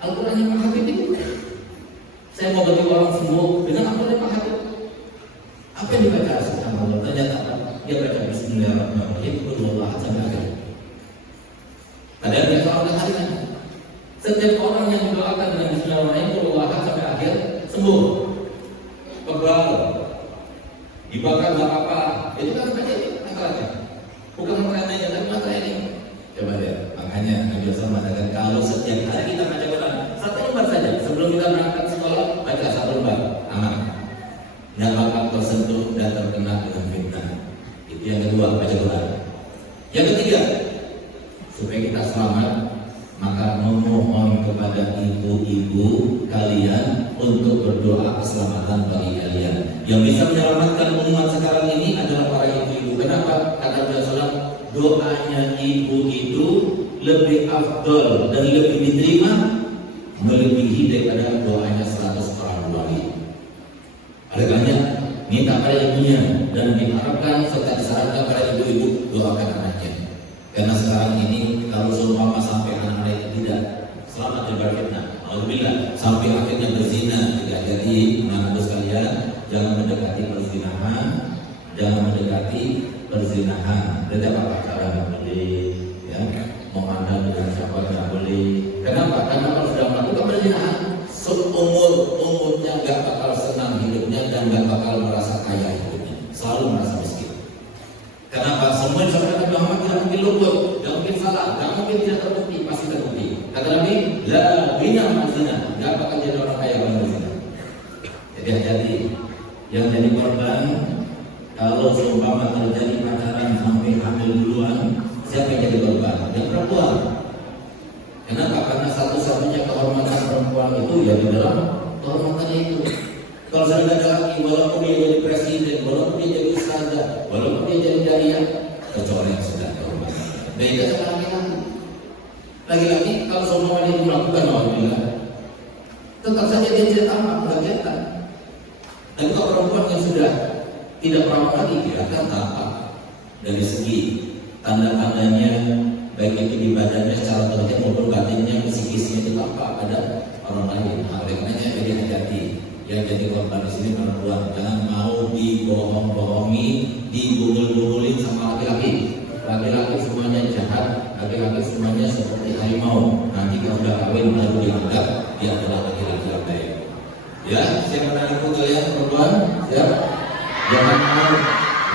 Al-Quran yang Pak Habib itu. Saya mau bagi orang sembuh dengan Al-Quran Pak Habib. Apa yang dibaca? Subhanallah, ternyata dia baca Bismillahirrahmanirrahim, Qul sampai akhir. Padahal dia sholat harinya. Setiap orang yang mendoakan dengan Bismillahirrahmanirrahim, Qul sampai akhir, sembuh. Pegal, dibakar nggak apa-apa. Itu kan baca itu mantranya. Bukan mantranya, tapi mantra ini. Coba lihat. Makanya Nabi SAW mengatakan kalau setiap hari kita baca Quran 1 lembar saja sebelum kita berangkat sekolah, baca 1 lembar, aman. Tidak bakal tersentuh dan terkena dengan fitnah. Itu yang kedua, baca Quran. Yang ketiga, supaya kita selamat, maka memohon kepada ibu-ibu kalian untuk berdoa keselamatan bagi kalian. Yang bisa menyelamatkan umat sekarang ini adalah para ibu-ibu. Kenapa? Kata Rasulullah, doanya ibu itu lebih afdol dan lebih diterima melebihi daripada doanya 100 orang wali. Oleh karenanya, minta pada ibunya dan diharapkan serta disarankan pada ibu-ibu doakan anaknya. Karena sekarang ini kalau seumpama sampai anak-anak itu tidak selamat dari fitnah, alhamdulillah sampai akhirnya berzina, tidak jadi anak-anak sekalian, jangan mendekati perzinahan, jangan mendekati perzinahan. Tidak apa-apa cara nggak boleh, ya, memandang dengan siapa nggak boleh. Kenapa? Karena kalau sudah melakukan perzinahan, umurnya nggak bakal senang hidupnya dan nggak bakal merasa kaya hidupnya, selalu merasa miskin. Kenapa? Semua yang disampaikan Muhammad tidak mungkin luput, tidak mungkin salah, tidak mungkin tidak terbukti, pasti terbukti. Kata Nabi, la bina mazina, tidak bakal jadi orang kaya orang berzina. Jadi hati-hati, yang jadi korban kalau seumpama terjadi pacaran sampai hamil duluan, siapa yang jadi korban? Yang perempuan. Kenapa? Karena satu-satunya kehormatan perempuan itu ya di dalam kehormatannya itu. Kalau sudah ada laki, walaupun dia jadi presiden, walaupun dia jadi ustazah, walaupun dia jadi daya, kecuali yang sudah kehormatan. Beda dengan laki-laki. Laki-laki kalau semua dia melakukan alhamdulillah, tetap saja dia tidak tampak, tidak kelihatan. Dan kalau perempuan yang sudah tidak perawan lagi, kelihatan tampak dari segi tanda-tandanya baik itu di badannya secara terlihat maupun batinnya, psikisnya itu apa pada orang lain. Nah, oleh karenanya jadi hati-hati. Yang jadi korban di sini perempuan, jangan mau dibohong-bohongi, dibungul-bungulin sama laki-laki. Laki-laki semuanya jahat, laki-laki semuanya seperti harimau. Nanti kalau udah kawin baru dianggap dia adalah laki-laki yang baik. Ya, siapa yang ikut kalian perempuan? Siap? Jangan mau.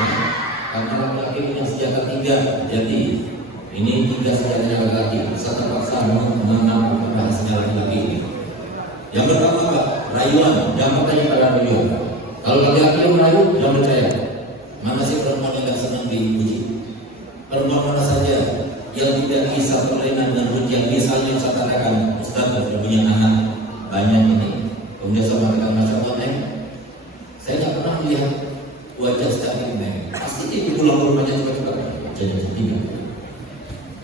Ya. Karena laki-laki punya senjata 3, jadi ini 3 senjatanya laki-laki. Bisa terpaksa mengenal bahasanya laki-laki ini. Yang pertama apa? Rayuan. Jangan percaya pada rayuan. Kalau laki-laki yang merayu, jangan percaya. Mana sih perempuan yang tidak senang dipuji? Perempuan mana saja yang tidak bisa terlena dengan pujian. Misalnya saya katakan, Ustaz sudah punya anak banyak ini. Kemudian saya mengatakan macam mana? Saya tidak pernah melihat wajah cantik Neng. Pasti itu pulang ke rumahnya cepat-cepat. Wajahnya cantik.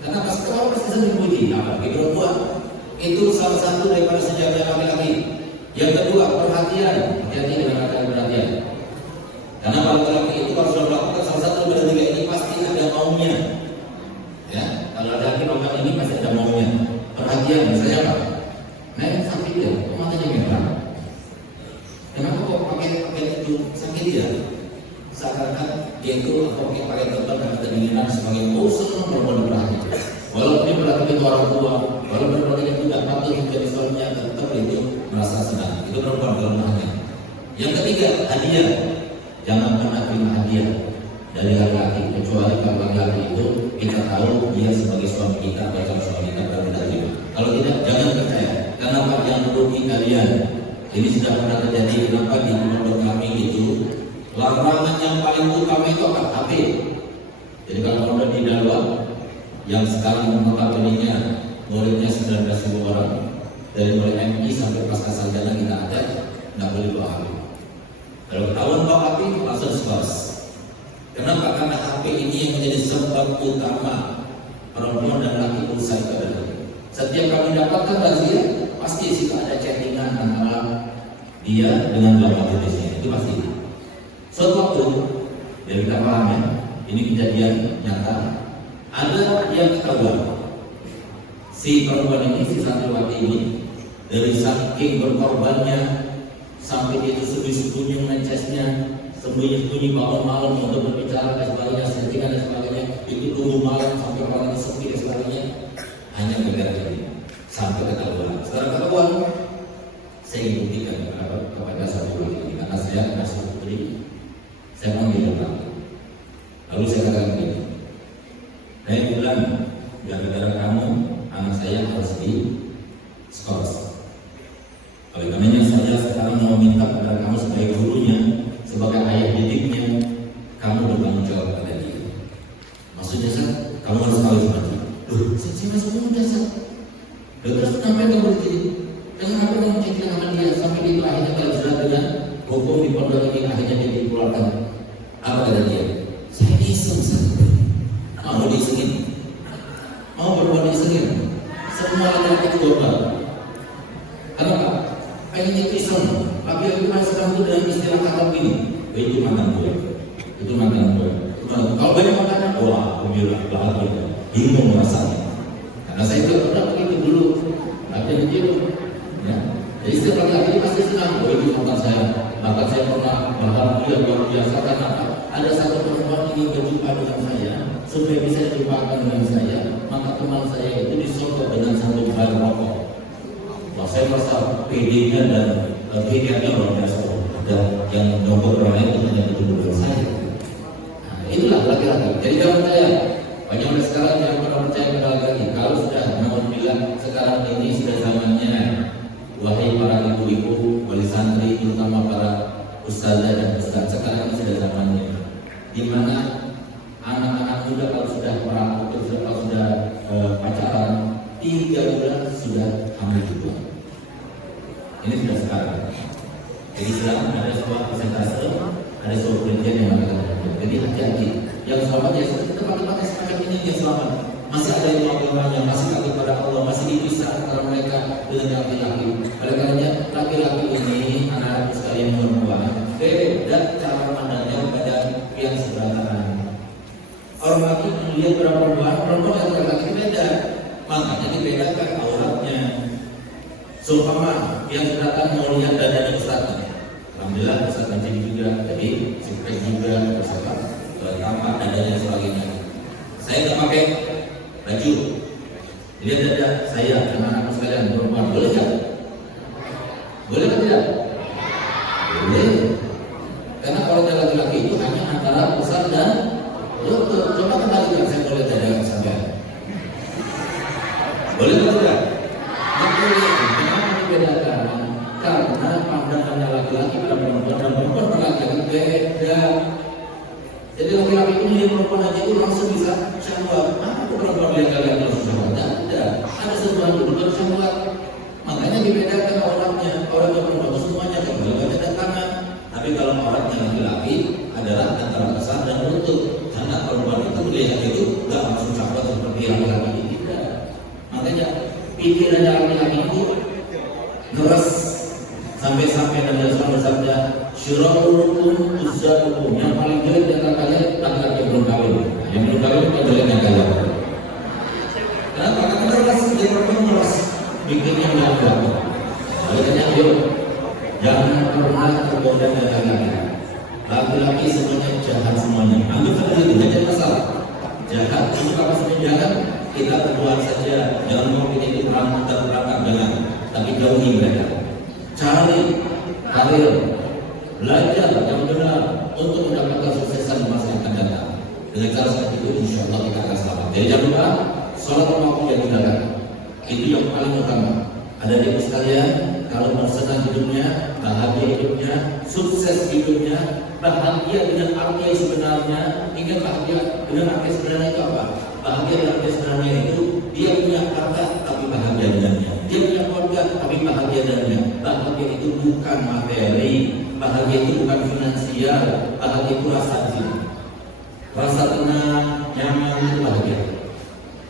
Karena pas kalau pasti sering dipuji. Apa? Perempuan itu salah satu daripada senjata laki-laki. Yang kedua, perhatian. Hati-hati dengan kata perhatian. Karena laki-laki itu kalau sudah melakukan salah satu dari 3 ini pasti ada maunya. Ya, kalau ada laki melakukan ini pasti ada maunya. Perhatian, misalnya apa? Neng sakit ya, kok matanya merah? Kenapa kok pakai itu sakit ya? Seakan-akan dia itu pakai telepon karena kedinginan sebagai senang perempuan perhatian. Walaupun dia berarti itu orang tua, walaupun perempuan itu tidak patut menjadi suaminya, tetap itu merasa senang. Itu perempuan kelemahannya. Yang ketiga, hadiah. Jangan pernah terima hadiah dari laki-laki, kecuali kalau laki-laki itu kita tahu dia sebagai suami kita, atau suami kita baru kita terima. Kalau tidak, jangan percaya. Kenapa? Jangan merugi kalian. Ini sudah pernah terjadi. Kenapa di menurut kami itu larangan yang paling utama itu apa? HP. Jadi kalau pondok di dalam yang sekarang notabene-nya muridnya 19.000 orang, dari mulai MI sampai pasca sarjana kita ada, nggak boleh bawa HP. Kalau ketahuan bawa HP langsung skors. Kenapa? Karena HP ini yang menjadi sebab utama perempuan dan laki berusaha ibadah. Setiap kami dapatkan razia, pasti situ ada chattingan antara dia dengan lawan jenisnya. Itu pasti. Suatu waktu, ya kita paham ya, ini kejadian nyata. Ada yang ketahuan si perempuan ini, si santriwati ini, dari saking berkorbannya sampai dia itu sembunyi-sembunyi mencesnya, sembunyi-sembunyi bangun malam untuk berbicara dan sebagainya, settingan dan sebagainya, itu tunggu malam sampai orang sepi dan sebagainya, hanya gara-gara ini sampai ketahuan. Setelah ketahuan, saya ingin buktikan kepada satu lagi, karena saya masih putri, saya mau dia datang. Lalu saya katakan begini, saya bilang, gara-gara kamu, anak saya harus di skors. Oleh karenanya saya sekarang mau minta kepada kamu sebagai gurunya, sebagai ayah didiknya, kamu bertanggung jawab pada dia. Maksudnya Sat, kamu harus tahu semuanya. Loh, saya masih muda Sat. Terus kenapa kamu begini? Kenapa kamu ceknya sama dia sampai itu akhirnya kalau sudah dengan hukum di pondok ini akhirnya dia dikeluarkan? Apa kata dia? Saya iseng Sat. Mau diisengin? Mau berbuat diisengin? Semua laki-laki korban. Kenapa? Pengen iseng, tapi aku masih sambut dengan istilah kata begini, itu mantan gue, itu mantan gue. Kalau banyak makanan, wah, aku bilang bahagia, bingung rasanya. Karena saya juga pernah begitu dulu, tapi begitu, ya. Jadi setiap laki-laki pasti senang, itu mantan saya pernah bahagia luar biasa karena ada satu perempuan ingin berjumpa dengan saya, supaya bisa dijumpakan dengan saya, maka teman saya itu disogok dengan satu bar rokok. Saya merasa PD-nya dan PD-nya luar biasa, dan yang nombor orang lain itu hanya betul-betul saya. Nah, itulah laki-laki. Jadi jangan percaya. Banyak sekarang yang pernah percaya pada laki-laki. Kalau sudah, namun bila sekarang ini sudah zamannya, wahai para ibu-ibu, wali santri, terutama para ustazah dan ustaz, sekarang ini sudah zamannya, di mana anak-anak muda kalau sudah pacaran 3 bulan sudah hamil juga. Ini sudah sekarang. Jadi sekarang ada sebuah persentase, ada sebuah penelitian yang mengatakan. Jadi hati-hati. Yang selamat ya kita pakai semacam ini yang selamat. Masih ada yang melakukannya, masih takut pada Allah, masih dipisah antara mereka dengan laki-laki. Oleh karenanya laki-laki ini, anak-anak sekalian perempuan, beda cara pandangnya pada yang sebelah kanan. Orang laki melihat berapa bedakan auratnya. Seumpama yang datang mau lihat dadanya Ustaz, alhamdulillah Ustaz Najib juga, jadi sipek juga, tampak dadanya dan sebagainya. Saya nggak pakai baju, lihat dada saya dengan anak sekalian perempuan, boleh nggak? Boleh atau tidak? Boleh. Karena kalau ada laki-laki itu hanya antara pusat dan lutut. Coba kembalikan, saya boleh dada sampai. Boleh atau tidak? Tidak boleh. Kenapa dibedakan? Karena pandangannya laki-laki pada perempuan dan perempuan pada laki-laki beda. Jadi laki-laki itu melihat perempuan aja itu langsung bisa syahwat. Apa perempuan lihat kalian langsung syahwat? Tidak. Ada sebuah dulu syahwat. Makanya dibedakan auratnya. Aurat perempuan itu semuanya kembali pada tangan. Tapi kalau auratnya laki-laki adalah antara besar dan lutut. Karena perempuan itu melihat itu nggak langsung syahwat seperti laki-laki ini. Tidak. Makanya pikirannya laki-laki itu ngeres sampai-sampai Nabi Rasulullah bersabda, syura'urukum uzzarukum, yang paling jelek di antara kalian laki-laki belum kawin. Yang belum kawin itu jeleknya kalian. Kenapa? Karena ngeres, dia perempuan ngeres, bikinnya nggak kuat. Makanya yuk, jangan pernah tergoda dengan laki-laki. Laki-laki semuanya jahat semuanya. Anggap saja itu, jangan masalah. Jahat, ini apa semuanya jahat? Kita berdoa saja, jangan mau kita itu berangkat dengan, tapi jauhi mereka. Cari karir, belajar yang benar untuk mendapatkan kesuksesan di masa yang akan datang. Dengan cara seperti itu, insya Allah kita akan selamat. Jadi jangan lupa, sholat waktu yang tinggalkan. Itu yang paling utama. Ada di sekalian, kalau mau senang hidupnya, bahagia hidupnya, sukses hidupnya, bahagia dengan arti yang sebenarnya. Ingat bahagia dengan arti sebenarnya itu apa? Bahagia dengan arti sebenarnya itu dia punya harta tapi bahagia dengannya. Dia punya keluarga tapi bahagia dengannya. Bahagia itu bukan materi, bahagia itu bukan finansial, bahagia itu rasa hati. Rasa tenang, nyaman itu bahagia.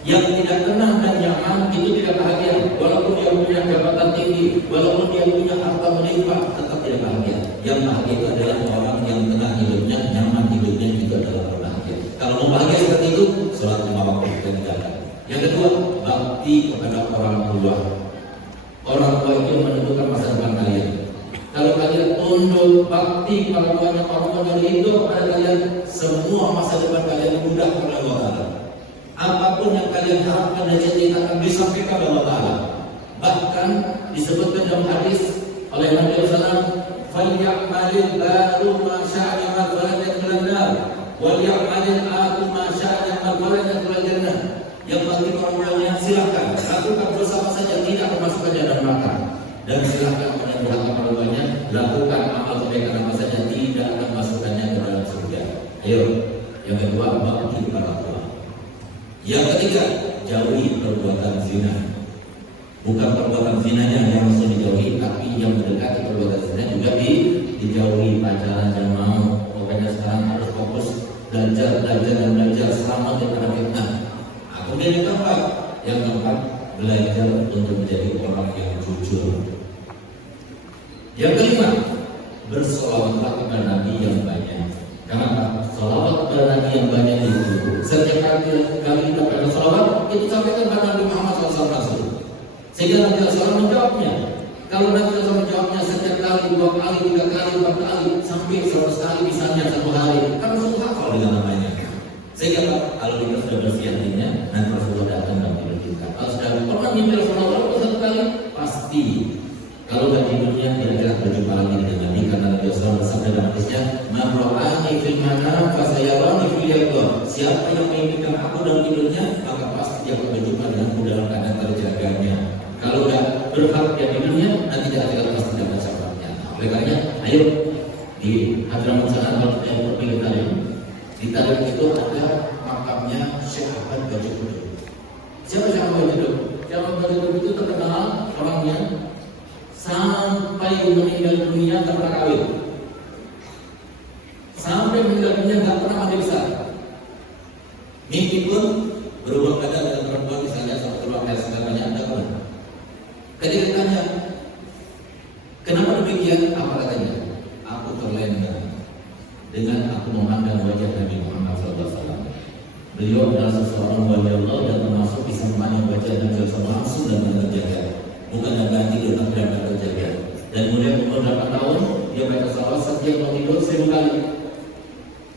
Yang tidak tenang dan nyaman itu tidak bahagia. Walaupun dia punya jabatan tinggi, walaupun dia punya harta melimpah, tetap tidak bahagia. Yang bahagia itu adalah orang yang tenang hidupnya, nyaman hidupnya juga adalah bahagia. Kalau mau bahagia seperti itu, sholat 5 waktu kita tinggalkan. Yang kedua, bakti kepada orang tua. Orang tua itu menentukan masa depan kalian. Kalau kalian tunduk bakti kepada orang tua dari itu kepada kalian, semua masa depan kalian mudah oleh Allah Ta'ala. Apapun yang kalian harapkan dan janji akan disampaikan oleh Allah Ta'ala. Bahkan disebutkan dalam hadis oleh Nabi SAW, "Falyamalil baru ma syaa'a maghfiratan minan nar, wal ya'malil aqu ma syaa'a maghfiratan minal jannah." Yang bagi orang-orangnya silakan lakukan bersama saja, tidak memasukkan dalam neraka. Dan silakan pada durhaka keduanya lakukan amal kebaikan apa saja, tidak akan masukkannya ke dalam surga. Ayo, yang kedua bakti kepada Allah. Yang ketiga, jauhi perbuatan zina. Bukan perbuatan zinanya yang harus dijauhi, tapi yang mendekati perbuatan zina juga dijauhi. Pacaran jangan mau. Pokoknya sekarang harus fokus belajar selamat daripada fitnah. Kemudian yang keempat, belajar untuk menjadi orang yang jujur. Yang kelima, bersolawatlah kepada Nabi yang banyak. Kenapa? Solawat kepada Nabi yang banyak itu setiap kali kita pada solawat itu sampaikan kepada Nabi Muhammad SAW. Sehingga Nabi SAW menjawabnya. Kalau Nabi SAW menjawabnya setiap kali, 2 kali, 3 kali, 4 kali, sampai 100 kali misalnya 1 hari, kan Rasulullah hafal dengan namanya. Sehingga kalau kita sudah bersih hatinya, nanti Rasulullah datang dan menunjukkan. Kalau sudah pernah mimpi Rasulullah 1 kali, pasti. Kalau nggak tidurnya, kira-kira berjumpa lagi dengan Nabi. Karena Nabi SAW bersabda dalam hadisnya, "Man ra'ani fil manam fasayarani fil yaqظah." Siapa yang memimpikan aku dalam tidurnya, maka pasti dia akan berjumpa denganku dalam keadaan terjaganya. Kalau nggak berhak dia tidurnya, nanti dia akan pasti dapat syafaatnya. Oleh karena, ayo di Hadramaut sana kalau kita berpikir tadi. Di Tarim itu ada makamnya Syekh Ahmad Bajik Duduk. Siapa Syekh Ahmad Bajik Duduk? Syekh Ahmad Bajik Duduk itu terkenal orangnya sampai meninggal dunia tak pernah kawin. Sampai meninggal dunia tak pernah mandi besar. Mimpi pun berubah badan dengan perempuan misalnya sama keluarga segalanya ada pun. Ketika ditanya, kenapa demikian? Apa katanya? Aku terlena dengan aku memandang wajah Nabi Muhammad SAW. Beliau adalah seseorang wali Allah dan termasuk bisa memandang wajah Nabi SAW langsung tidur akhirnya akan terjaga. Dan kemudian umur 8 tahun dia baca salawat setiap mau tidur 1000 kali.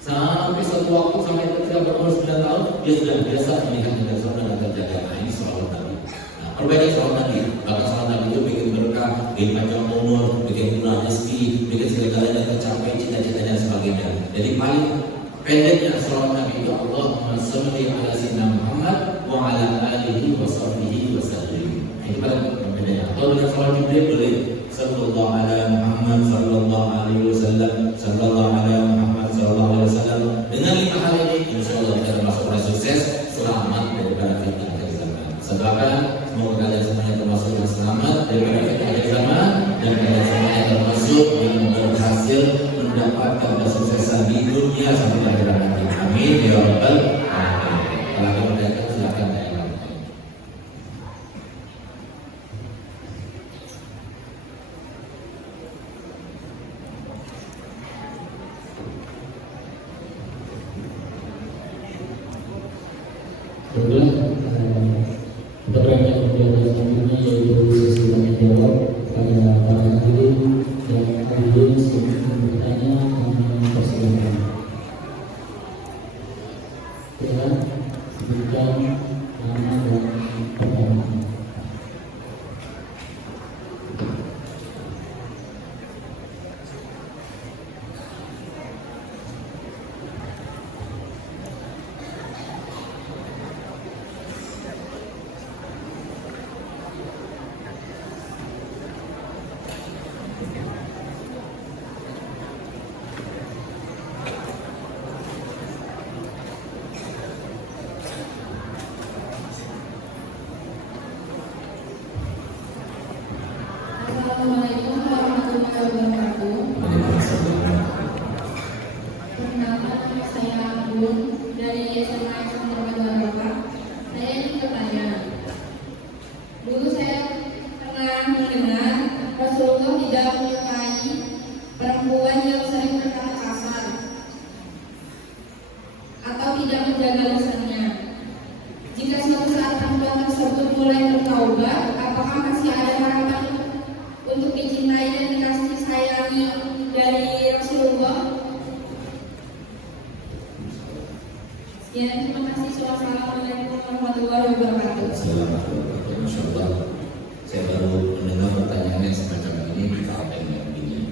Sampai suatu waktu sampai ketika berumur 9 tahun dia sudah biasa meningkat dengan salawat dan akan terjaga. Nah ini salawat Nabi. Nah perbanyak salawat Nabi. Bahkan salawat Nabi itu bikin berkah, bikin panjang umur, bikin murah rezeki, bikin segala-galanya tercapai cita-citanya dan sebagainya. Jadi paling pendeknya salawat Nabi itu Allahumma shalli ala sayyidina Muhammad wa ala alihi wa sahbihi wa sallim. Ini paling bedanya. Kalau dengan salawat Jibril boleh sallallahu ala Muhammad sallallahu alaihi wasallam, sallallahu ala Muhammad sallallahu alaihi wasallam. Dengan 5 hal ini insyaallah kita termasuk orang sukses, selamat daripada fitnah akhir zaman. Sebabkan semoga kalian semuanya termasuk yang selamat daripada fitnah akhir zaman dan kalian semuanya termasuk yang berhasil mendapatkan kesuksesan di dunia sampai akhirat nanti. Amin ya rabbal alamin. Kalau ada pertanyaan silakan tanyakan. Untuk rangkaian kegiatan selanjutnya yaitu sesi tanya jawab pada para hadirin dan hadirin yang bertanya kami persilakan. Ya, sebutkan nama dan pertanyaan. Assalamualaikum warahmatullahi wabarakatuh. Perkenalkan saya Agun dari SMA Bapak. Saya ingin bertanya. Dulu saya pernah mendengar Rasulullah tidak menyukai perempuan yang sering berkata kasar atau tidak menjaga lisannya. Jika suatu saat perempuan tersebut mulai bertaubat, apakah masih ada harapan untuk dicintai dan dikasih sayangi dari Rasulullah? Sekian, terima kasih. Wassalamualaikum warahmatullahi wabarakatuh. Assalamualaikum. Masya Allah. Saya baru mendengar pertanyaan yang semacam ini di apa yang begini.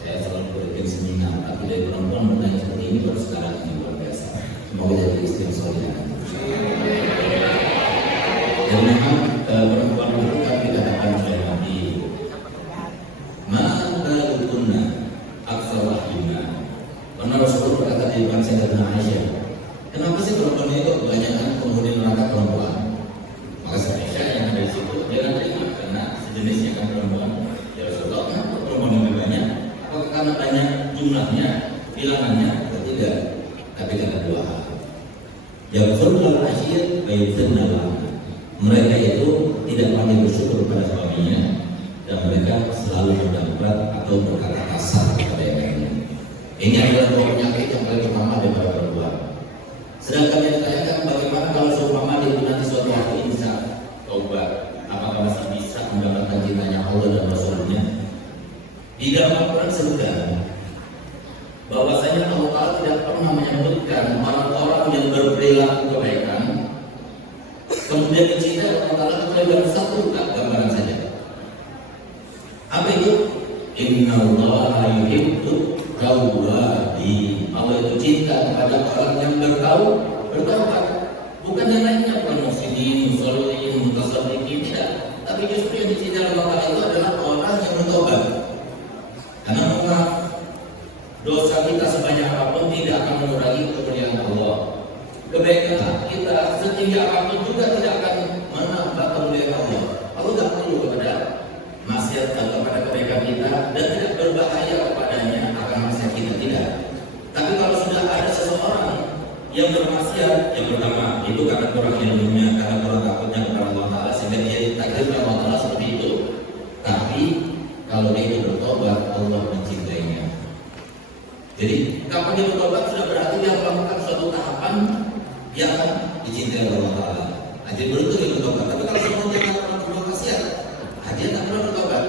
Saya selalu berikan seminar, tapi dari perempuan bertanya seperti ini baru sekarang ini luar biasa. Semoga jadi istri yang soleh. Dan memang perempuan itu kan dikatakan oleh Nabi, maka utunna aksarlah iman. Karena Rasulullah berkata di depan Sayyidatina Aisyah, kenapa sih perempuan itu kebanyakan penghuni neraka perempuan? Maka Aisyah yang ada di situ dia kan terima karena sejenisnya kan perempuan. Ya Rasulullah, kenapa perempuan lebih banyak? Apakah karena banyak jumlahnya, bilangannya? Atau tidak? Tapi karena dua hal. Yang firman asyir baitun dalam mereka itu tidak pandai bersyukur pada suaminya dan mereka selalu mendapat atau berkata kasar kepada yang lainnya. Ini adalah dua penyakit yang paling utama daripada perempuan. Sedangkan yang ditanyakan bagaimana kalau seumpama dia itu nanti suatu waktu insya taubat, apakah masih bisa mendapatkan cintanya Allah dan Rasulnya? Di dalam Al-Quran disebutkan bahwasanya Allah tidak pernah menyebutkan orang-orang yang berperilaku kebaikan kemudian dicintai oleh Allah kecuali dalam satu gambaran saja. Apa itu? Innallaha yuhibbu tawwabin. Allah itu cinta kepada orang yang bertaubat. Bukan yang lainnya, bukan muslimin, musolin, mutasaddiqin, tidak. Tapi justru yang dicintai oleh Allah itu adalah orang yang bertaubat. Karena maaf, dosa kita sebanyak apapun tidak akan mengurangi kemuliaan Allah. Kebaikan kita setinggi apapun juga tidak akan menambah kemuliaan Allah. Allah tidak perlu kepada maksiat atau kepada kebaikan kita dan tidak berbahaya kepadanya akan maksiat kita, tidak. Tapi kalau sudah ada seseorang yang bermaksiat, yang pertama itu karena kurang ilmunya, karena kurang takutnya kepada Allah Taala sehingga dia ditakdirkan Allah Taala seperti itu. Tapi kalau dia itu bertobat, Allah mencintainya. Jadi kapan dia bertobat sudah berarti dia melakukan suatu tahapan yang akan dicintai oleh Allah Taala. Nah, jadi beruntung dia bertobat. Tapi kalau semua dia melakukan maksiat, dia tak pernah bertobat.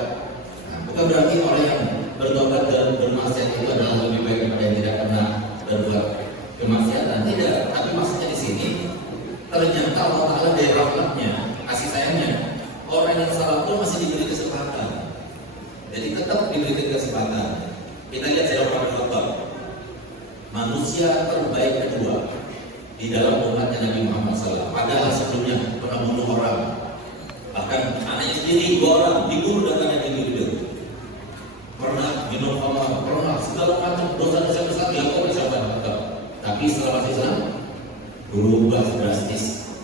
Nah, bukan berarti orang yang bertobat dan bermaksiat itu adalah lebih baik daripada yang tidak pernah berbuat kemaksiatan. Tidak, tapi maksudnya di sini ternyata Allah Ta'ala dari rahmatnya, kasih sayangnya, orang yang salah pun masih diberi kesempatan. Jadi tetap diberi kesempatan. Kita lihat saya orang Khattab, manusia terbaik kedua di dalam umatnya Nabi Muhammad SAW. Padahal sebelumnya pernah membunuh orang, bahkan anaknya sendiri 2 orang dibunuh dan anaknya dibunuh. Pernah minum khamar, pernah segala macam dosa-dosa besar dilakukan oleh sahabat Khattab. Tapi setelah masuk Islam berubah drastis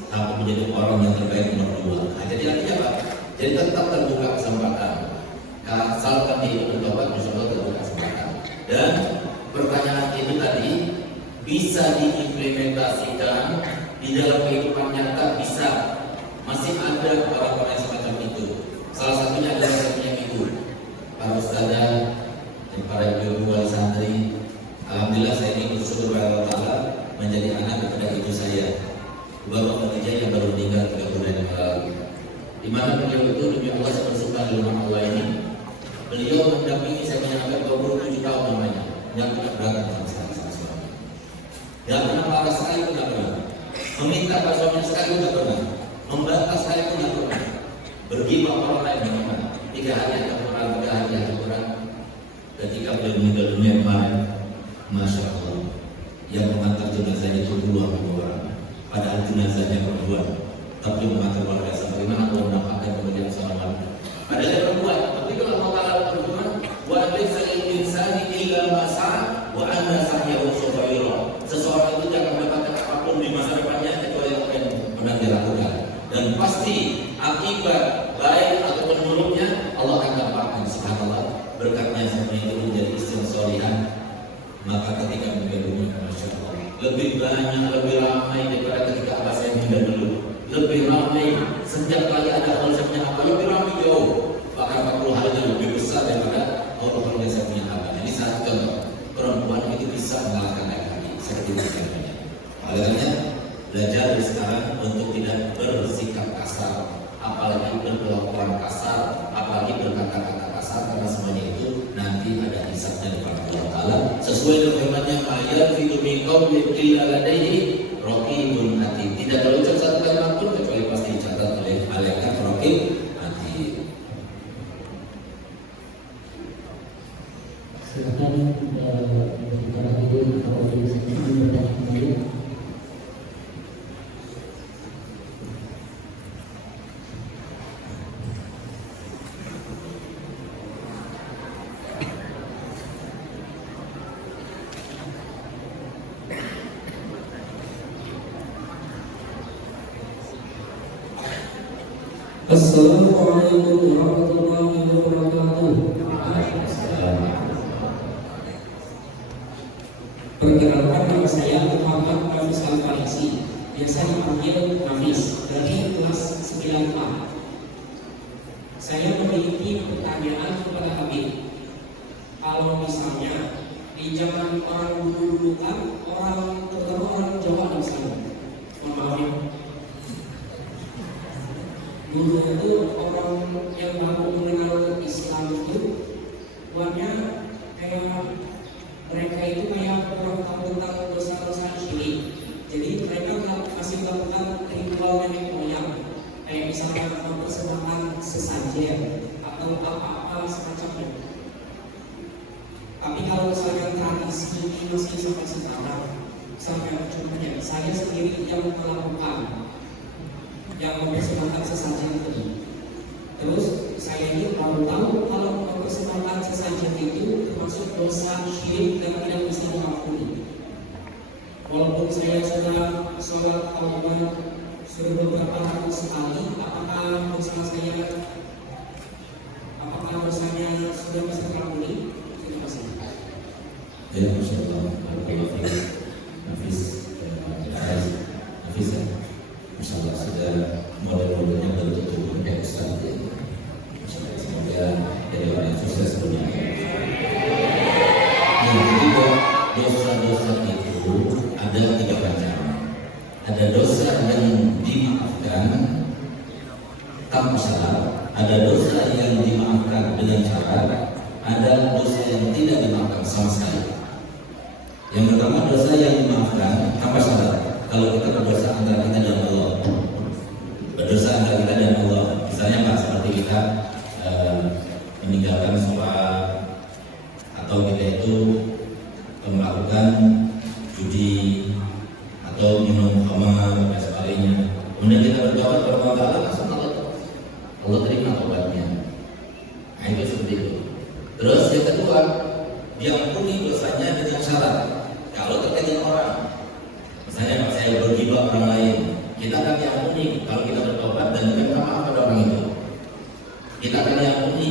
sampai menjadi orang yang terbaik nomor 2. Nah, jadi artinya apa? Jadi tetap terbuka kesempatan. Asalkan dia itu bertobat, insya Allah terbuka kesempatan. Dan pertanyaan itu tadi bisa diimplementasikan di dalam kehidupan nyata, bisa. Masih ada orang-orang semacam itu. Salah satunya adalah yang itu para ustadzah dan para ibu wali santri. Alhamdulillah saya ini bersyukur kepada Allah Ta'ala menjadi anak kepada ibu saya, Bapak Khadijah yang baru meninggal 3 bulan yang lalu. Di mana beliau itu demi Allah saya bersumpah di rumah Allah ini, beliau mendampingi saya menyangka 27 tahun namanya. Yang tidak berantem sama suami. Tidak pernah marah sekali pun tidak pernah. Meminta pada suaminya sekali pun tidak pernah. Membantah sekali pun tidak pernah. Bergibah orang lain bagaimana? 3 hari ada kurang, 3 hari ada kurang. Ketika beliau meninggal dunia kemarin, Masya Allah, yang mengantar jenazahnya itu 20 orang. Padahal jenazahnya perempuan, tapi mengantar luar biasa. Bagaimana Allah menampakkan kemudian seorang ada yang perempuan, tapi kalau Allah Ta'ala perempuan, wa laysa lil insani illa ma sa'a wa anna sa'yahu sawfa yura. Seseorang itu tidak akan mendapatkan apapun di masa depannya kecuali apa yang pernah dia lakukan. Dan pasti akibat baik ataupun buruknya Allah akan dapatkan. Subhanallah, berkatnya seperti itu menjadi istri solihan. Maka ketika meninggal dunia, Masya Allah, lebih banyak, lebih ramai daripada ketika abah saya meninggal dulu. Lebih ramai, sejak lagi ada hal saya punya apa, lebih ramai jauh. Bahkan 40 hal yang lebih besar daripada hal-hal yang saya punya apa. Ini satu contoh, perempuan itu bisa mengalahkan laki-laki seperti itu contohnya. Makanya belajar dari sekarang untuk tidak bersikap kasar, apalagi berkelakuan kasar, apalagi berkata-kata kasar, karena semuanya itu nanti ada hisabnya depan Allah Ta'ala. Sesuai dengan firman-Nya, "Ma'yal fitu min qawlin illa ladaihi raqibun atid." Tidak berucap satu kalimat pun kecuali pasti dicatat oleh malaikat raqib atid. Silakan para hadirin kalau di sini bertanya kembali. Assalamualaikum warahmatullahi wabarakatuh. Perkenalkan, nama saya Muhammad Nafis Al-Farisi, biasa dipanggil Nafis, dari kelas 9A. Saya memiliki pertanyaan kepada Habib. Kalau misalnya di zaman orang dulu kan, orang terutama orang Jawa dan sana, mohon maaf ya, dulu itu orang yang baru mengenal Islam itu buatnya kayak mereka itu kayak kurang tahu tentang dosa-dosa syirik. Jadi mereka masih melakukan ritual nenek moyang, kayak misalnya mempersembahkan sesajen atau apa-apa semacamnya. Tapi kalau misalnya tradisi ini masih sampai sekarang, sampai contohnya saya sendiri yang melakukan, yang mempersembahkan sesajen itu. Terus saya ini baru tahu kalau mempersembahkan sesajen itu termasuk dosa syirik dan tidak bisa diampuni. Walaupun saya sudah sholat taubat sudah beberapa hari sekali, apakah dosanya sudah bisa diampuni? Terima kasih. Ya, Masya Allah, Nafis, Masya Allah, sudah model-modelnya betul-betul kayak Ustaz ya. Semoga jadi orang yang sukses dunia. Yang ketiga, dosa-dosa itu ada 3 macam. Ada dosa yang dimaafkan tanpa syarat, Ada dosa yang dimaafkan dengan syarat, ada dosa yang tidak dimaafkan sama sekali. Yang pertama, dosa yang dimaafkan tanpa syarat. Kalau kita berdosa antara kita dan Allah, berdosa antara kita dan Allah, misalnya Pak, seperti kita meninggalkan sholat, atau kita itu melakukan judi atau minum khamar dan sebagainya. Kemudian kita bertobat kepada Allah Ta'ala, langsung Allah terima tobatnya. Nah, itu seperti itu. Terus yang kedua, diampuni dosanya dengan syarat. Kalau terkait dengan orang, misalnya saya bergibah orang lain, kita akan diampuni kalau kita bertobat dan minta maaf pada orang itu. Kita akan diampuni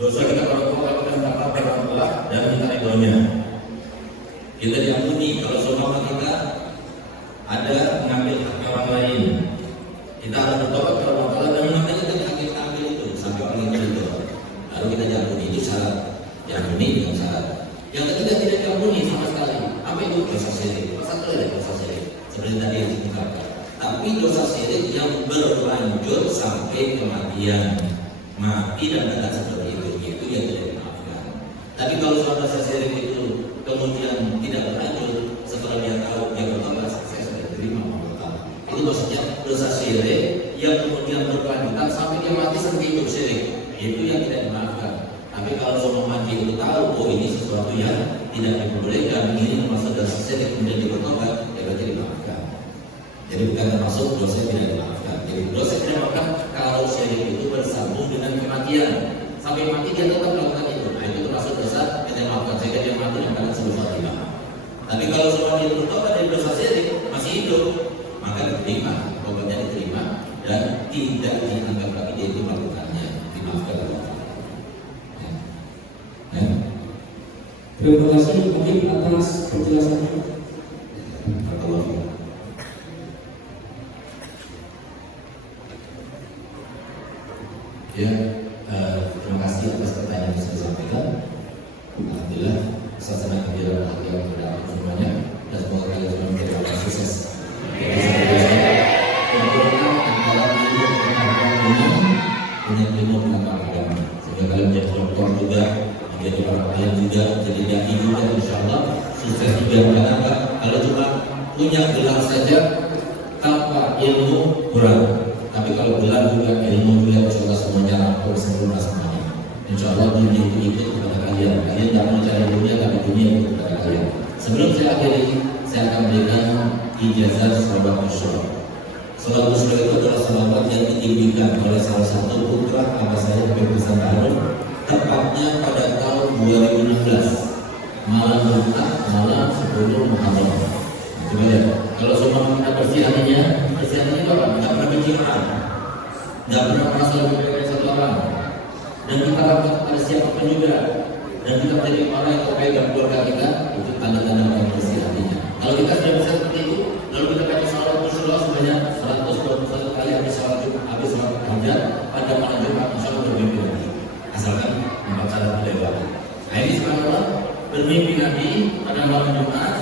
dosa kita kalau bertobat dan minta maaf pada Allah dan minta ridhonya. Kita diampuni kalau seumpama kita ada mengambil hak orang lain, kita akan bertobat kepada Allah dan makanya kita ambil itu sampai orang itu ridho. Lalu kita diampuni, itu syarat. Diampuni dengan syarat. Yang ketiga, tidak diampuni sama sekali. Apa itu? Dosa syirik. Satu ada dosa syirik. Seperti tadi yang dikatakan. Tapi dosa syirik yang berlanjut sampai kematian, mati dan ada seperti itu yang tidak dimaafkan. Tapi kalau dosa syirik itu kemudian tidak berlanjut, setelah dia tahu dia bertobat, saya sudah terima Allah. Itu maksudnya dosa syirik yang kemudian berkelanjutan sampai dia mati seperti itu syirik. Itu yang tidak dimaafkan. Tapi kalau semua mati itu tahu, oh ini sesuatu yang tidak diperbolehkan, ini termasuk dosa syirik, kemudian dia bertobat, ya berarti dimaafkan. Jadi bukan termasuk dosa yang tidak dimaafkan. Jadi dosa yang tidak dimaafkan kalau syirik itu bersambung dengan kematian, sampai mati dia tetap melakukan itu. Nah itu termasuk dosa yang tidak dimaafkan. Sehingga dia mati dengan keadaan sebelum khatimah. Tapi kalau semua dia bertobat dari dosa syirik masih hidup, maka diterima, tobatnya diterima dan tidak dianggap lagi dia itu melakukannya, dimaafkan oleh Allah. Terima kasih mungkin atas penjelasannya. Ya, terima kasih atas pertanyaan yang saya sampaikan. Alhamdulillah, saya senang hadir hati yang berdoa semuanya dan semoga kalian semua menjadi sukses. Jadi saya jelaskan, perbedaan antara ilmu pengetahuan dengan ilmu pengetahuan agama. Sehingga kalian menjadi dokter juga, menjadi orang kaya juga, jadi dai juga, insya Allah sukses juga. Karena kalau cuma punya gelar saja tanpa ilmu kurang. Tapi kalau gelar juga ilmu juga, insya Allah semuanya rampung sempurna semuanya. Insya Allah dunia itu ikut kepada kalian. Kalian tidak mencari dunia, tapi dunia ikut kepada kalian. Sebelum saya akhiri, saya akan berikan ijazah sahabat Musyur. Sahabat Musyur itu adalah sahabat yang ditinggikan oleh salah satu putra abah saya Habib Hasan Harun, tepatnya pada tahun 2016, malam Jumat, malam 10 Muharram. Coba lihat, kalau semua kita persiapannya itu apa? Tidak pernah berjihad, tidak pernah merasa lebih baik dari satu orang, dan kita dapat pada siapapun juga, dan kita menjadi orang yang terbaik dalam keluarga kita. Itu tanda-tanda orang bersih hatinya. Kalau kita sudah bisa seperti itu, lalu kita baca salat Rasulullah sebanyak 121 kali habis salat Jumat, habis salat Hajat pada malam Jumat, insya Allah bermimpi lagi. Asalkan 4 salat dilewati. Nah ini subhanallah, bermimpi Nabi pada malam Jumat,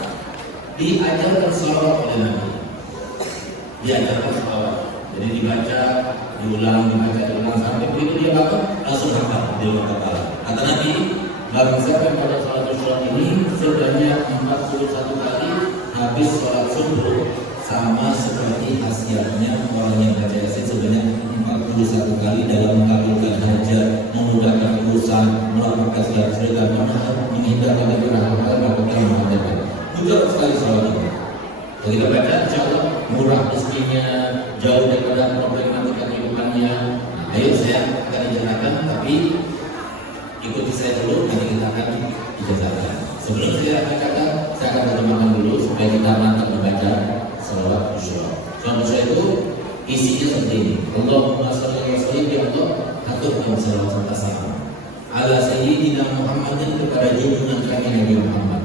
diajarkan salawat oleh Nabi. Diajarkan salawat. Jadi dibaca, diulang sampai begitu dia bakal langsung hafal di luar kepala. Kata Nabi, barang siapa yang pada salat sholat ini sebanyak 41 kali habis sholat subuh, sama seperti khasiatnya orang yang baca Yasin sebanyak 41 kali dalam mengabulkan hajat, memudahkan urusan, melakukan segala menghindarkan dari hal-hal melakukan menghadapkan. Juga sekali sholat ini. Kalau kita baca, insya Allah murah rezekinya, jauh daripada problematika kehidupannya. Nah, ayo saya akan ijazahkan, tapi ikuti saya dulu, nanti kita akan ijazahkan. Sebelum saya bacakan, saya akan terjemahkan dulu supaya kita mantap membaca salawat Musyur. Salawat Musyur itu isinya seperti ini. Allahumma sholli wa sallim, ya Allah, haturkan salawat serta salam ala sayyidina Muhammadin, kepada junjungan kami Nabi Muhammad.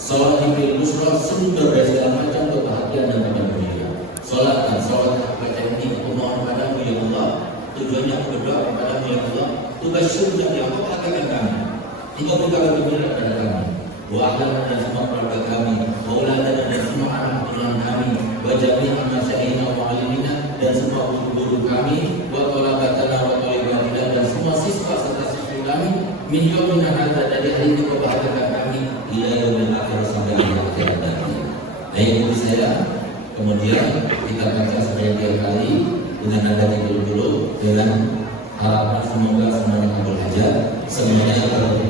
Sholatul Busra, sumber dari segala macam kebahagiaan dan kebahagiaan. Sholatkan sholat baca ini, aku mohon padamu ya Allah, tujuannya aku berdoa kepadamu ya Allah, tugas syurga yang kau katakan kami, engkau bukakan gembira kepada kami, wa ahlan dan semua keluarga kami, wa uladan dan semua anak keturunan kami, wa jami'an masyaihina wa alimina dan semua guru kami, wa talabatana wa Kemudian kita baca sebanyak 3 kali dengan nada 30 dengan harapan semoga semuanya kabul hajat, semuanya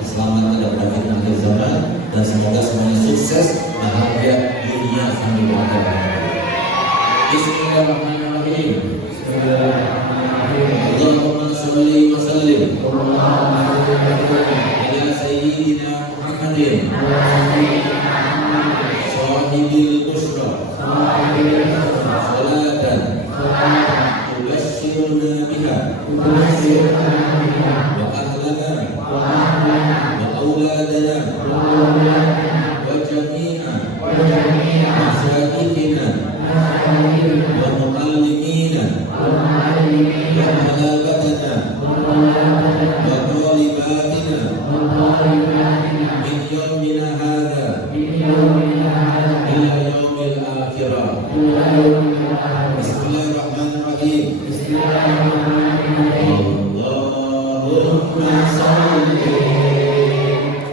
selamat pada akhir zaman, dan semoga semuanya sukses bahagia dunia sampai akhirat. Bismillahirrahmanirrahim. Allahumma sholli wa sallim ala sayyidina Muhammadin sahibil busra salatan tubashshiruna biha wa ahlana wa auladana wa jami'a masyayikhina wa muallimina wa malabatana wa talibatina min yawmina hadha ila yawmil akhirah. Bismillahirrahmanirrahim. Allahumma sholli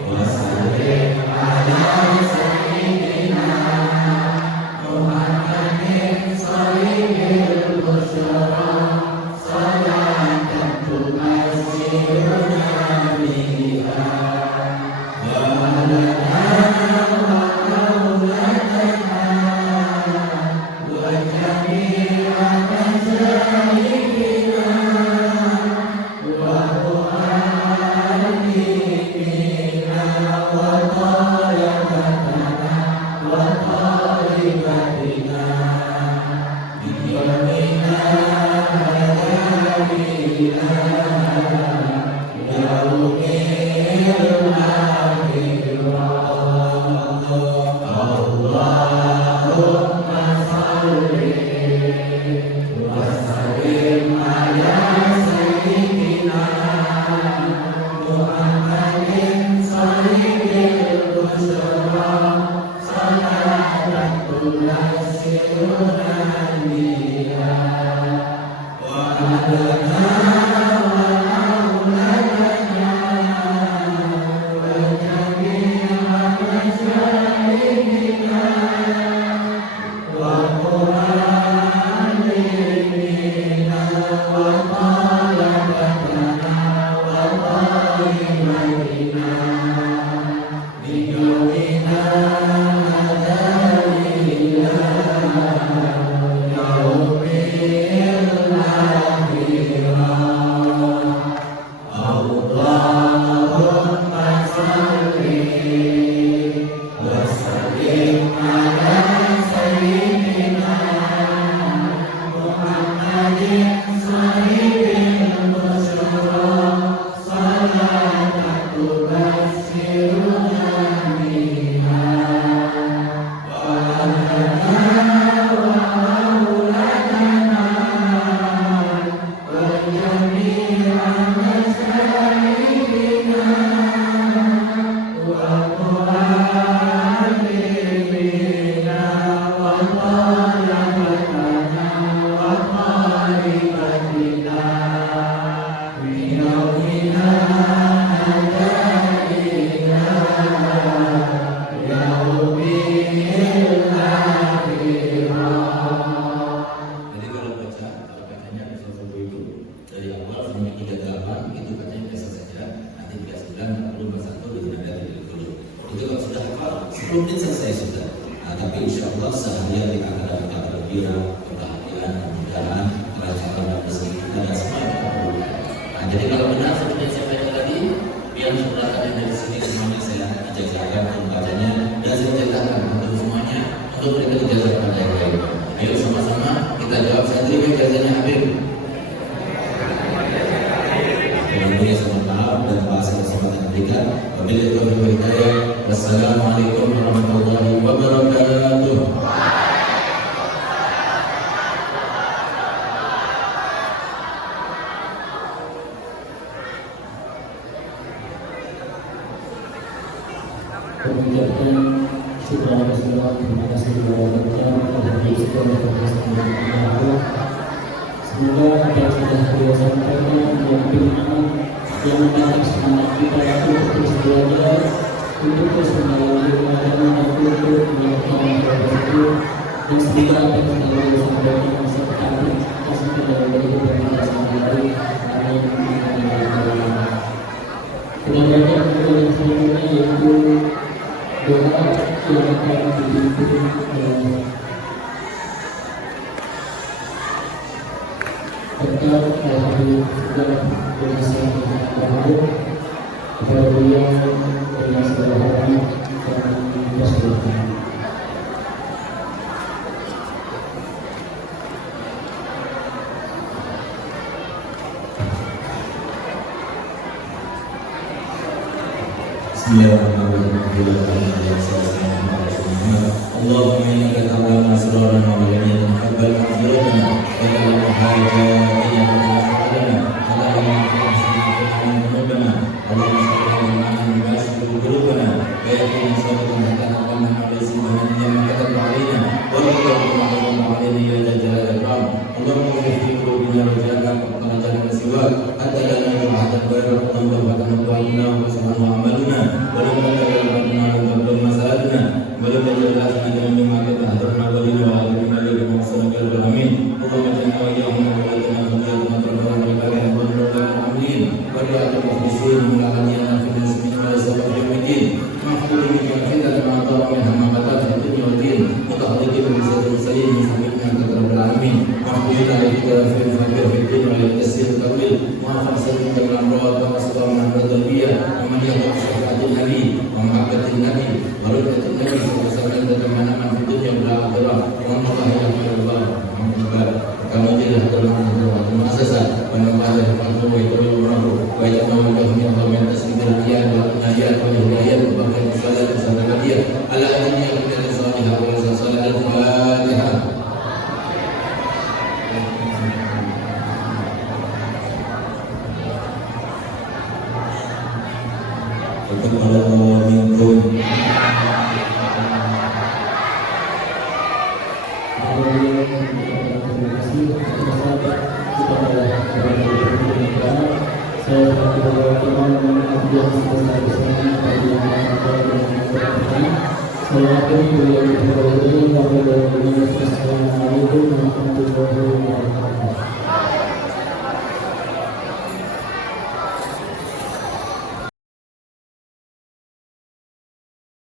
wa sallim ala sayyidina Muhammadin sahibil busra salatan tumassiruna biha wa lana wa auladana wa jami'a masyayikhina wa mu'allimina wa talabatana wa talibatina bi yawmina hadha ila yaumil akhirah. Allahumma sholli wa sallim ala sayyidina Muhammadin sahibil busra salatan tumassiruna biha wa ahlana wa auladana wa jami'a masyayikhina wa mu'allimina wa talabatana wa talibatina bi yawmina hadha ila yaumil akhirah. Allahumma sholli wa sallim ala sayyidina Muhammadin sahibil busra salatan tubassiruna biha wa ahlana wa auladana wa jami'a masyayikhina wa mu'allimina wa talabatana wa talibatina bi yawmina hadha ila yaumil akhirah. Jadi kalau bacanya bisa seperti itu dari awal sampai 38 itu bacanya biasa saja. Nanti 39 nggak perlu bahasa itu dengan nada 30. Itu kalau sudah hafal 10 menit selesai sudah. Nah, tapi insya Allah seharian kita akan dapat gembira, kebahagiaan, kemudahan, kelancaran dan rezeki kita dan semua yang kita perlukan. Nah, jadi kalau benar seperti yang saya baca tadi, biar sebelah kanan dari sini semuanya saya ajarkan membacanya dan saya ceritakan untuk semuanya untuk mereka dijajarkan yang baik. Ayo sama-sama kita jawab, saya terima ijazahnya Habib. Kemudian saya maaf dan bahasa kesempatan berikan. Wabillahi taufiq wal hidayah. Wassalamualaikum warahmatullahi wabarakatuh. Mengucapkan syukur Rasulullah, terima kasih kepada Allah terhadap segala keberkahan yang Allah. Semoga apa yang sudah beliau sampaikan menjadi amal yang menarik semangat kita untuk terus belajar, untuk terus mengalami ilmu dan untuk melakukan yang terbaik, dan semoga apa yang yang akan dipimpin Dr. Al-Habib Sudara Penasihat Bahadur kepada beliau dengan segala hormat dan persilakan. Allahumma innaka ta'lamu asrarana wa la taqabbal ma'dzurana wa ta'lamu hajatina wa ta'lamu qulubana Allahumma salli ala Muhammad qulubana wa yakin sabatan hatta naqama alayhi subhanahu wa ta'ala alaina wa rahmatullahi wa alaina ya jalal al-ikram Allahumma fi qulubina wa jalna wa jalna siwa hatta la na'lamu barak Allah wa ta'ala wa subhanahu amaluna wa la ta'lamu masalahna wa la ta'lamu mimma ta'lamu wa la ta'lamu sallallahu amin Allahumma janna wa iyahum wa la ta'lamu wa ta'lamu wa amin wa la ta'lamu bisin wa la ta'lamu fi muslimin wa la ta'lamu din mahfuz min jahilin ma ta'lamu hamma qatan fi dunya wa din mutahaddiqin bi sadr salim min rabbil alamin mahfuz alayka fi fakir fi din wa la tasir qabil wa khafsat min al-amrad wa asbab min al-tarbiyah wa man yaqul nabi wa ma'akatin nabi wa rudatin nabi sallallahu alaihi wasallam fi dunya wa akhirah wa Allah kamu tidak terlalu asasa penambahan waktu itu berlaku baik mau yang komentar sebenarnya ayat ayat bahkan salat salat dia ala ini yang kita salih wa salat al-fatihah untuk Allah minkum Assalamualaikum warahmatullahi wabarakatuh.